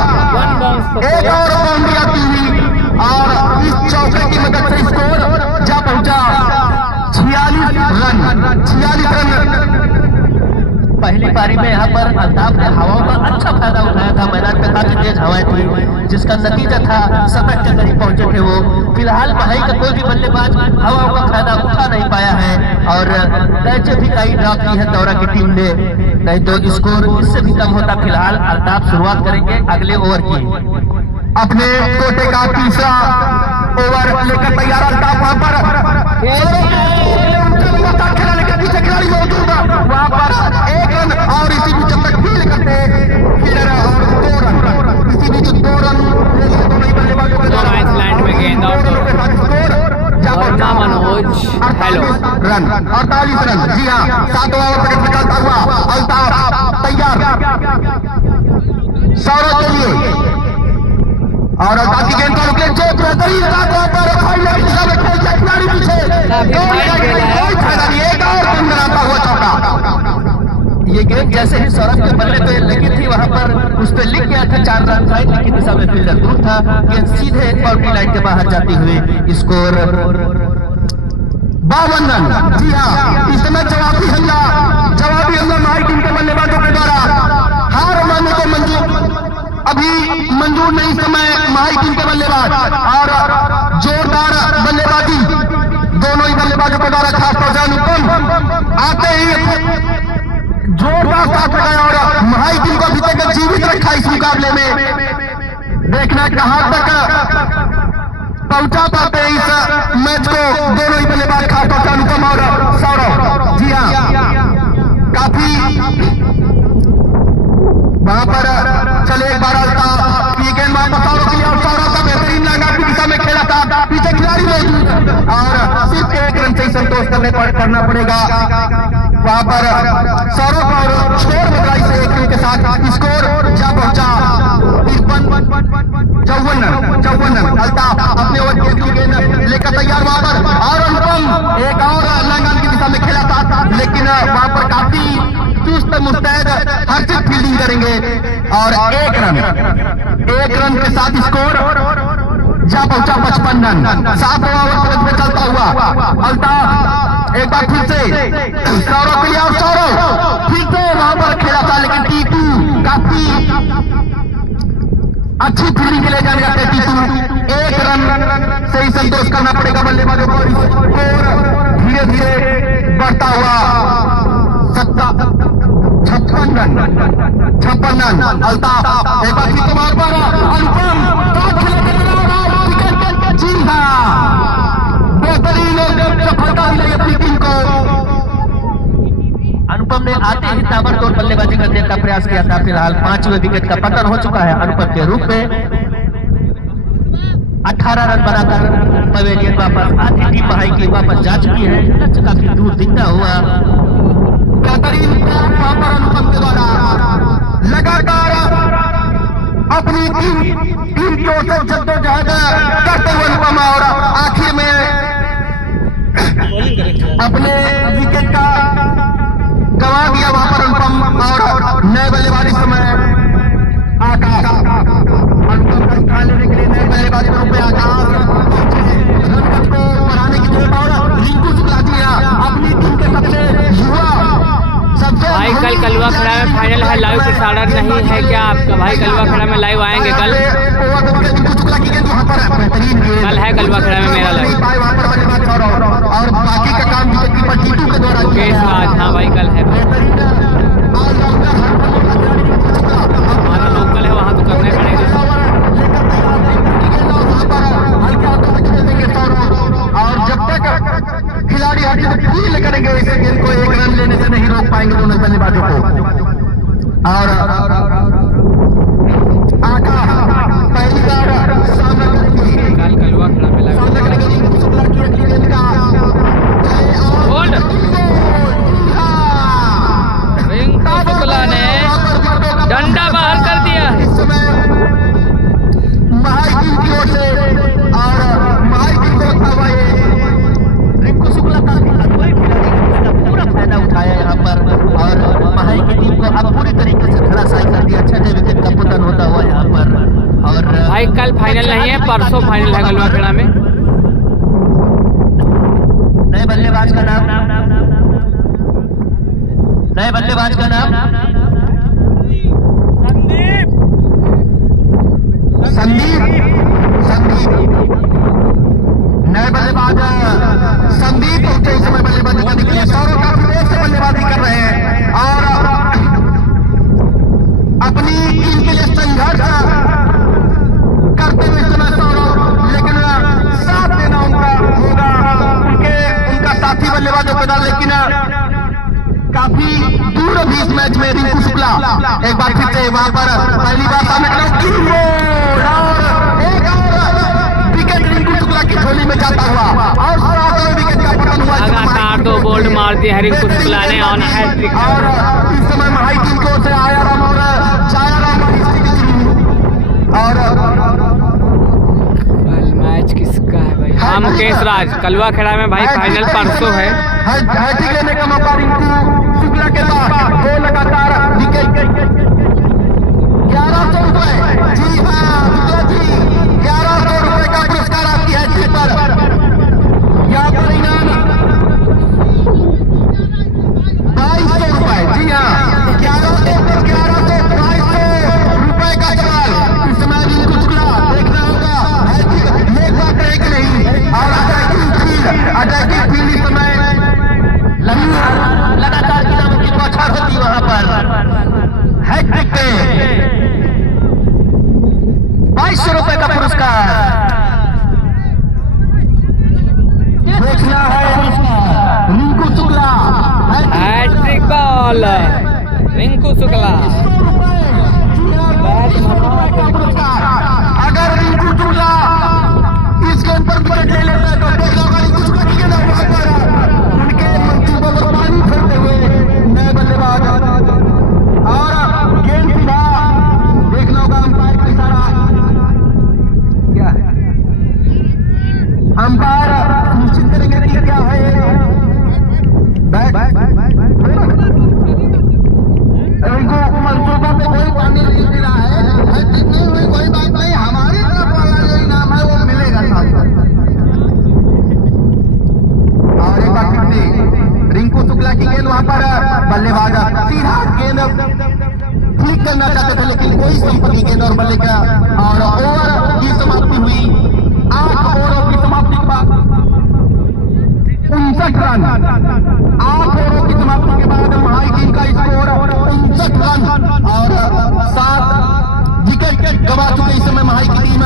एक और बाउंड्री आती हुई, और इस चौके की मदद से स्कोर जा पहुंचा 46 रन। पहली पारी में यहाँ पर अल्ताफ ने हवाओं का अच्छा फायदा उठाया था, मैदान में काफी तेज हवाएं थी, जिसका नतीजा था सफेद के करीब पहुंचे थे वो। फिलहाल भाई का कोई भी बल्लेबाज हवाओं का फायदा उठा नहीं पाया है, और कैचे भी कई ड्रॉप की है दौरा की टीम ने, नहीं तो स्कोर इससे भी कम होता। फिलहाल अल्ताफ शुरुआत करेंगे अगले ओवर की, अपने कोटे का तीसरा ओवर लेकर तैयार अल्ताफ वहां पर खिलाड़ी के पीछे खिलाड़ी मौजूद है, वहां पर एक रन, और इसी बीच जब तक फील्ड करते और 2 रन, इसी बीच 2 रन आइसलैंड में गेंद out Manoj hello run 48 run. जी हाँ, 7 ओवर तक निकलता हुआ अल्ताफ तैयार सौरभ के लिए, और बाकी गेंद को रुके जो बेहतरीन खिलाड़ी पीछे एक और गेंद बनाता हुआ चौका। ये गेंद जैसे ही सौरभ के बल्ले पे लगी थी, वहां पर उस पर लिख गया था 4 रन, राइट की दिशा में फील्डर दूर था, गेंद सीधे बाउंड्री लाइन के बाहर जाती हुई, स्कोर 52 रन। जी हाँ, इस समय जवाबी हमला हमारी टीम के बल्लेबाजों के द्वारा हार मानने को मंजूर नहीं, समय हमारी टीम के बल्लेबाज और जोरदार बल्लेबाजी दोनों ही बल्लेबाजों के द्वारा, खासतौर से अनुपम आते ही जोरदार साथ लगाया, और महाई टीम को अभी तक जीवित रखा इस मुकाबले में। देखना कहां तक पहुंचा पाते हैं इस मैच को दोनों ही बल्लेबाज, खासतौर से अनुपम और सौरभ। जी हाँ, काफी वहां पर चले एक बार ये गेंद वापस सौरभ के लिए, और सौरभ का बेहतरीन लगा की दिशा में खेला था, पीछे खिलाड़ी मौजूद, और सिर्फ 1 रन से ही संतोष करना पड़ेगा। वहां पर सौरभ और स्कोर बदलाई से 1 रन के साथ स्कोर जा पहुंचा 54 रन। अल्ताफ अपने ओवर की अगली गेंद लेकर तैयार वहां पर, और अनुपम एक और लंगन की दिशा में खेला था, लेकिन वहां पर काफी चुस्त मुस्तैद हर चीज फील्डिंग करेंगे, और 1 रन के साथ स्कोर जा पहुंचा 55 रन। 7 ओवर में चलता हुआ अल्ताफ एक बार फिर से सौरभ के लिए, और सौरभ फिर से वहां पर खेला था, लेकिन टीटू काफी अच्छी फील्डिंग के लिए जाने जाते टीटू, 1 रन से ही संतोष करना पड़ेगा बल्लेबाजों को। स्कोर धीरे धीरे बढ़ता हुआ 56 रन। अल्ताफ एक बार फिर तुम्हारे पर अनुपम, जी हाँ, बेहतरीन सफलता मिली अपनी टीम को। अनुपम ने आते ही ताबड़तोड़ बल्लेबाजी करने का प्रयास किया था। फिलहाल 5वें विकेट का पतन हो चुका है अनुपम के रूप में। 18 रन बनाकर पवेलियन वापस, आधी टीम बहाई की वापस जा चुकी है, लक्ष्य काफी दूर दिखता हुआ। बेहतरीन वहां पर अनुपम के द्वारा लगातार अपनी टीम की ओर से जद्दोजहद करते हुए अनुपम, और आखिर में अपने विकेट का गवा दिया वहां पर अनुपम, और नए बल्लेबाजी समय आकाश अनुपम का स्थान लेने के लिए नए बल्लेबाजी के रूप में आकाश रन को बढ़ाने की जरूरत, और रिंकू शुक्ला जी अपनी टीम के सबसे युवा भाई कल कलवा खड़ा में फाइनल है, लाइव प्रसारण नहीं है क्या आपका? भाई कलवा खड़ा में लाइव आएंगे कल है कलवा खड़ा में मेरा लाइव, और बाकी का काम टीटू के द्वारा। हाँ भाई कल है। भाई कल फाइनल नहीं है, परसों फाइनल है गलवा खेड़ा में। नए बल्लेबाज का नाम, नए बल्लेबाज का नाम संदीप। नए बल्लेबाज संदीप पहुंचे इस समय बल्लेबाजी करने के लिए। सौरव काफी देर से बल्लेबाजी कर रहे हैं और अपनी टीम के लिए संघर्ष करते हुए समय सौरव, लेकिन साथ देना उनका होगा उनका साथी बल्लेबाजों के साथ। लेकिन काफी दूर अभी इस मैच में रिंकू शुक्ला एक बार फिर से वहां पर पहली बार सामने विकेट रिंकू शुक्ला की झोली में जाता हुआ और 7वें विकेट का पतन हुआ। लगातार 2 बोल्ड मार दिया है रिंकू शुक्ला ने और हैट्रिक। और इस समय महाई टीम की ओर से आया राम और छाया राम और मैच किसका है भाई? हम केसराज कलवा खेड़ा में भाई फाइनल परसों है। हैट्रिक लेने का मौका रिंकू शुक्ला के पास। 2 लगातार विकेट 1100 रुपए। जी हाँ शुक्ला जी, 1100 रुपए का पुरस्कार आपकी हैट्रिक पर। यहाँ पर इनाम 2200 रुपए। जी हाँ 1100 रुपए का सवाल। इस समय रिंकू शुक्ला देखना होगा हैट्रिक ले पाते हैं कि नहीं। और अटैकिंग फील्ड इस समय लगातार किताबों की बौछार होती वहां पर। हैट्रिक पे 2200 रुपए का पुरस्कार देखना है। Rinku Shukla hattrick ball Rinku Shukla. अगर रिंकू शुक्ला इस गेंद पर विकेट ले लेता है तो देखा होगा रिंकू शुक्ला की गेंद उनके मंसूबों पर पानी फेरते हुए नए बल्लेबाज और गेंद सीधा देखना होगा। अंपायर का इशारा क्या है? अंपायर निश्चित करेंगे कि क्या है। इनको मंसूबों पे कोई पानी नहीं दे रहा है। हैट्रिक नहीं हुई कोई बात नहीं, हमारी तरफ वाला जो इनाम है वो मिलेगा साथ। और एक बार फिर से रिंकू शुक्ला की गेंद वहां पर बल्लेबाज सीधा गेंद क्लिक करना चाहते थे लेकिन कोई संपत्ति गेंद और बल्ले का और ओवर की समाप्ति हुई। 8 ओवरों की समाप्ति के बाद 59 रन। 8 ओवरों की समाप्ति के बाद महाई टीम का स्कोर 59 रन और 7 विकेट गवा चुके इस समय महाई की टीम।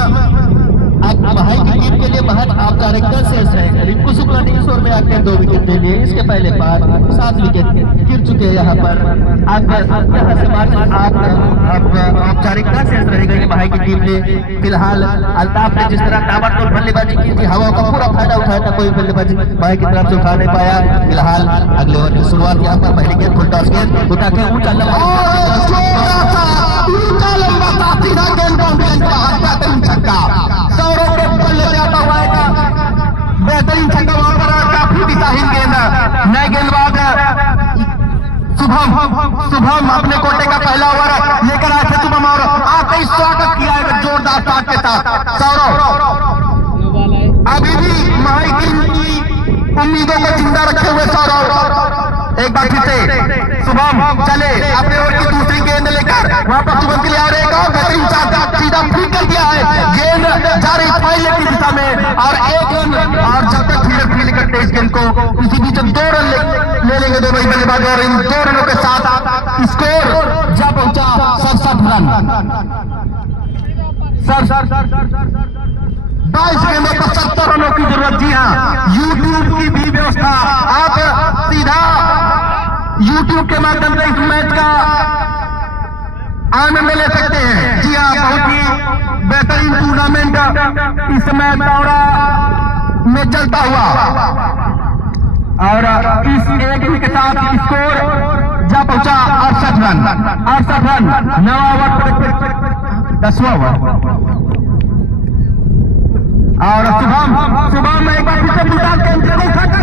अब महाई की टीम के लिए महज औपचारिकता शेष है। रिंकू शुक्ला ने इस ओवर में आकर 2 विकेट ले लिए। इसके पहले पार 7 विकेट गिर चुके हैं यहाँ पर। अब यहाँ से आप औपचारिकता शेष रहेगा कि महाई की टीम ने फिलहाल अल्ताफ ने जिस तरह ताबड़तोड़ बल्लेबाजी की थी, हवा का पूरा फायदा उठाया था, कोई बल्लेबाजी महाई की तरफ से उठा नहीं पाया। फिलहाल अगले ओवर की शुरुआत यहाँ पर पहली गेंद फुल टॉस गेंद उठा के ऊंचा लंबा सीधा गेंद छक्का। सौरव के बल्ले से आता हुआ एक बेहतरीन छक्का वहां पर। काफी दिशाहीन गेंद। नए गेंदबाज शुभम अपने कोटे का पहला ओवर लेकर आए थे। शुभम और आते ही स्वागत किया है जोरदार शॉट के साथ। सौरव अभी भी महाई टीम की उम्मीदों को जिंदा रखे हुए सौरव एक बार फिर से शुभम चले अपने ओवर की दूसरी गेंद लेकर वहां पर शुभम के लिए आ रहे बेहतरीन शॉट सीधा फील्ड कर दिया है। गेंद जा रही फाइल की दिशा में और 1 रन। और जब तक फील्ड करते इस गेंद को इसी बीच 2 रन ले लेंगे दोनों ही बल्लेबाज। और इन 2 रनों के साथ स्कोर जा पहुंचा 67 रन। 22 गेंदों पर 70 रनों की जरूरत। जी हाँ यूट्यूब की भी व्यवस्था, आप सीधा यूट्यूब के माध्यम से इस मैच का आनंद ले सकते हैं। जी हाँ बहुत ही बेहतरीन टूर्नामेंट इस समय दौरा में चलता हुआ और इस एक के साथ स्कोर जा पहुंचा 68 रन। 68 रन 9 ओवर 10वां ओवर। और शुभम एक बार फिर से एक और छक्का।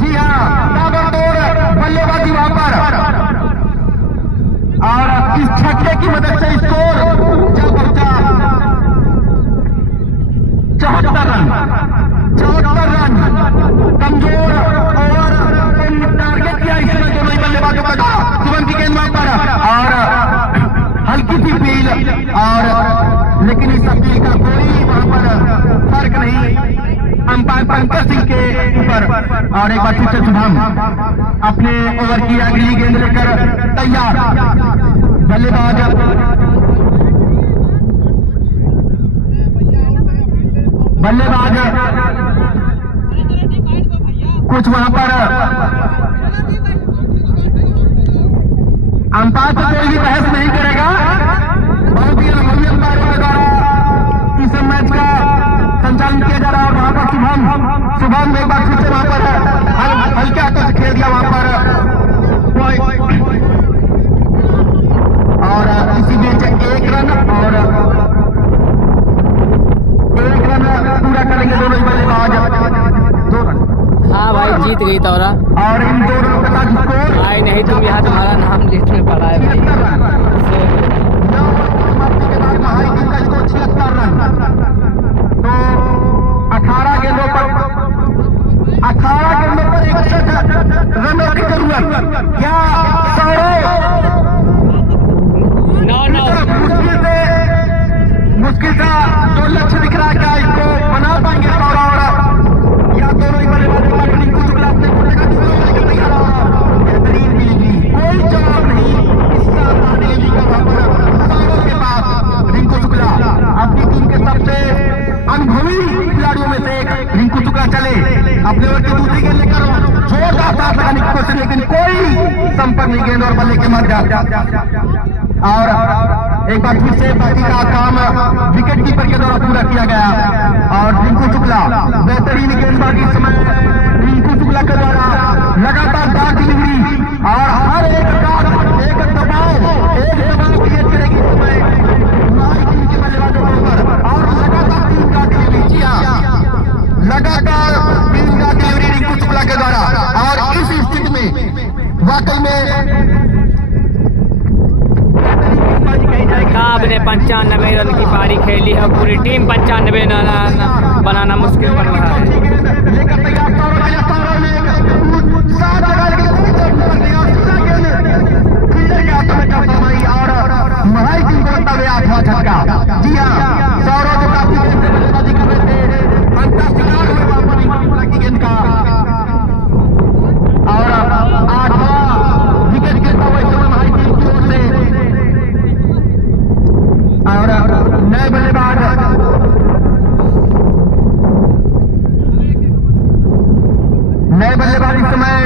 जी हाँ ताबड़तोड़ बल्लेबाजी वहां पर लेकिन इस अपील का कोई वहां पर फर्क नहीं अंपायर पंकज सिंह के ऊपर। और एक बार फिर से शुभम अपने ओवर की अगली गेंद लेकर तैयार। बल्लेबाज कुछ वहां पर अंपायर से कोई भी बहस नहीं करेगा। बहुत ही अनुभवी अंपायरों के द्वारा इस मैच का संचालन किया जा रहा है। और वहां पर शुभम एक बार फिर से वहां पर हल्के हाथों से खेल दिया वहां पर। और इसी बीच एक रन पूरा करेंगे दोनों ही बल्लेबाज। 2 रन। हाँ भाई जीत गई तोरा। और इन 2 रनों के साथ स्कोर भाई नहीं तुम यहाँ तुम्हारा नाम लिस्ट में पड़ा है भाई। 76 रन। तो 18 गेंदों पर 61 रनों की जरूरत। क्या मुश्किल का जो लक्ष्य दिख रहा है क्या इसको बना पाएंगे और या दोनों ही बल्लेबाजों रिंकू शुक्ला अपने बेहतरीन डिलीवरी, कोई जवाब नहीं इसका डिलीवरी का वहां पर सौरव के पास। रिंकू शुक्ला अपनी टीम के सबसे अनुभवी खिलाड़ियों में से एक रिंकू शुक्ला चले अपने ओवर की दूसरी गेंद लेकर जोरदार साथ लगाने की कोशिश, लेकिन कोई संपर्क नहीं गेंद और बल्ले के मध्य। और एक बार फिर से बाकी का काम विकेट कीपर के द्वारा पूरा किया गया। और रिंकू शुक्ला बेहतरीन गेंदबाजी इस समय रिंकू शुक्ला के द्वारा लगातार डाक डिलीवरी और हर एक दबाव क्रिएट करेगी इस समय हमारी टीम के बल्लेबाजों के ऊपर। और लगातार 3 डाक डिलीवरी, जी हाँ लगातार 3 डाक डिलीवरी रिंकू शुक्ला के द्वारा। और इस स्थिति में वाकई में आपने 95 रन की पारी खेली है और पूरी टीम 95 बनाना मुश्किल पड़ रहा है। और महाई टीम को तब याद हुआ झटका। जी हाँ सौरव जो काफी बल्लेबाजी कर रहे थे गेंद का। और 8वां विकेट गिरता हुआ इस समय महाई टीम की ओर से। और नए बल्लेबाज इस समय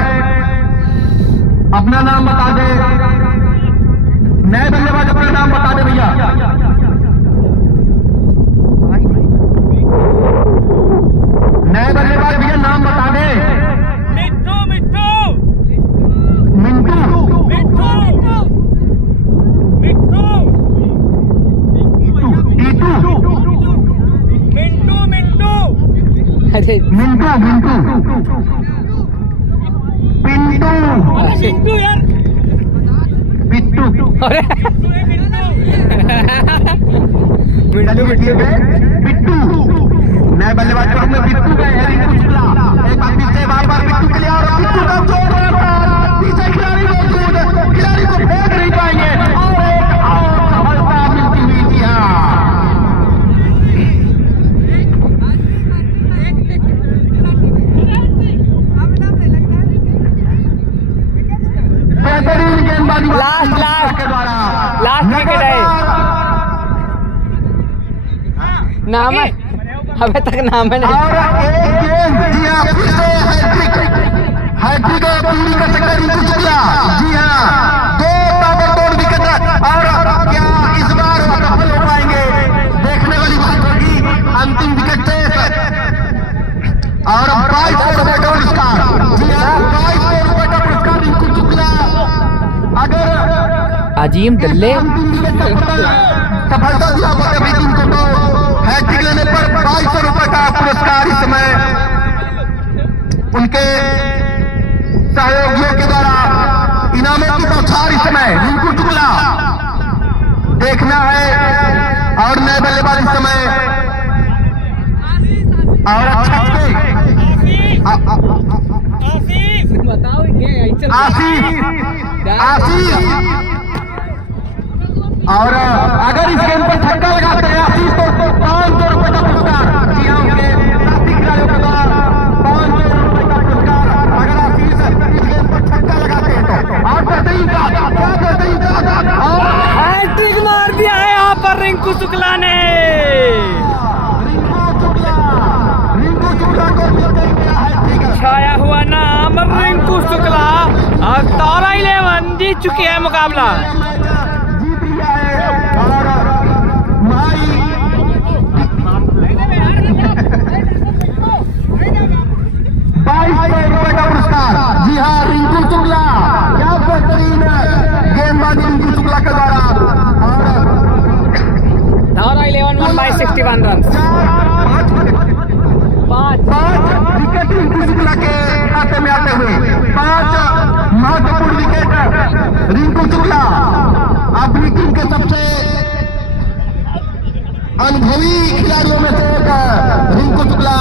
अपना नाम बता दे। नए बल्लेबाज अपना नाम बता दे भैया। नए बल्लेबाज भैया नाम बता दे। मिंटू अरे पिंटू यार पिट्टू। अरे पिट्टू नए बल्लेबाज के रूप में पिट्टू गए हैं रिंकू शुक्ला। एक बार फिर से बार पिट्टू के लिए और पिट्टू का जोर पीछे खिलाड़ी मौजूद, खिलाड़ी को फेंक नहीं पाएंगे और एक सफलता मिलती हुई। जी हाँ बेहतरीन गेंदबाजी लास्ट के द्वारा विकेट है। नाम है अभी तक नाम है नहीं। और एक गेंद, जी हाँ फिर से हैट्रिक पूरी कर सकता है रिंकू शुक्ला। जी हाँ 2 ताबड़तोड़ विकेट। और क्या इस बार सफल हो पाएंगे, देखने वाली बात होगी। अंतिम विकेट से और 2200 रुपए का पुरस्कार। जी हाँ 2200 रुपए का पुरस्कार रिंकू शुक्ला। अगर अजीम दल्ले सफलता दिया अपनी टीम को तो हैट्रिक लेने पर 2200 रुपए का पुरस्कार इस समय उनके सहयोगियों के द्वारा इनामों की बौछार इस समय रिंकू शुक्ला देखना है। और नए बल्लेबाज इस समय और आशीष। और अगर इस गेंद पर छक्का लगाते हैं आशीष तो रिंकू शुक्ला ने। रिंकू शुक्ला को मिलते गया है, ठीक है। छाया हुआ नाम रिंकू शुक्ला और तारा 11 जीत चुके हैं मुकाबला। जीत लिया है और माई 22,000 रुपए का पुरस्कार। जी हाँ, रिंकू शुक्ला, क्या बेहतरीन गेंदबाजी रिंकू शुक्ला के द्वारा। और तारा 11 one by 61 run. 5 wicket Rinku Shukla के खाते में आते हुए 5 महत्वपूर्ण विकेट रिंकू शुक्ला अपनी टीम के सबसे अनुभवी खिलाड़ियों में से एक रिंकू शुक्ला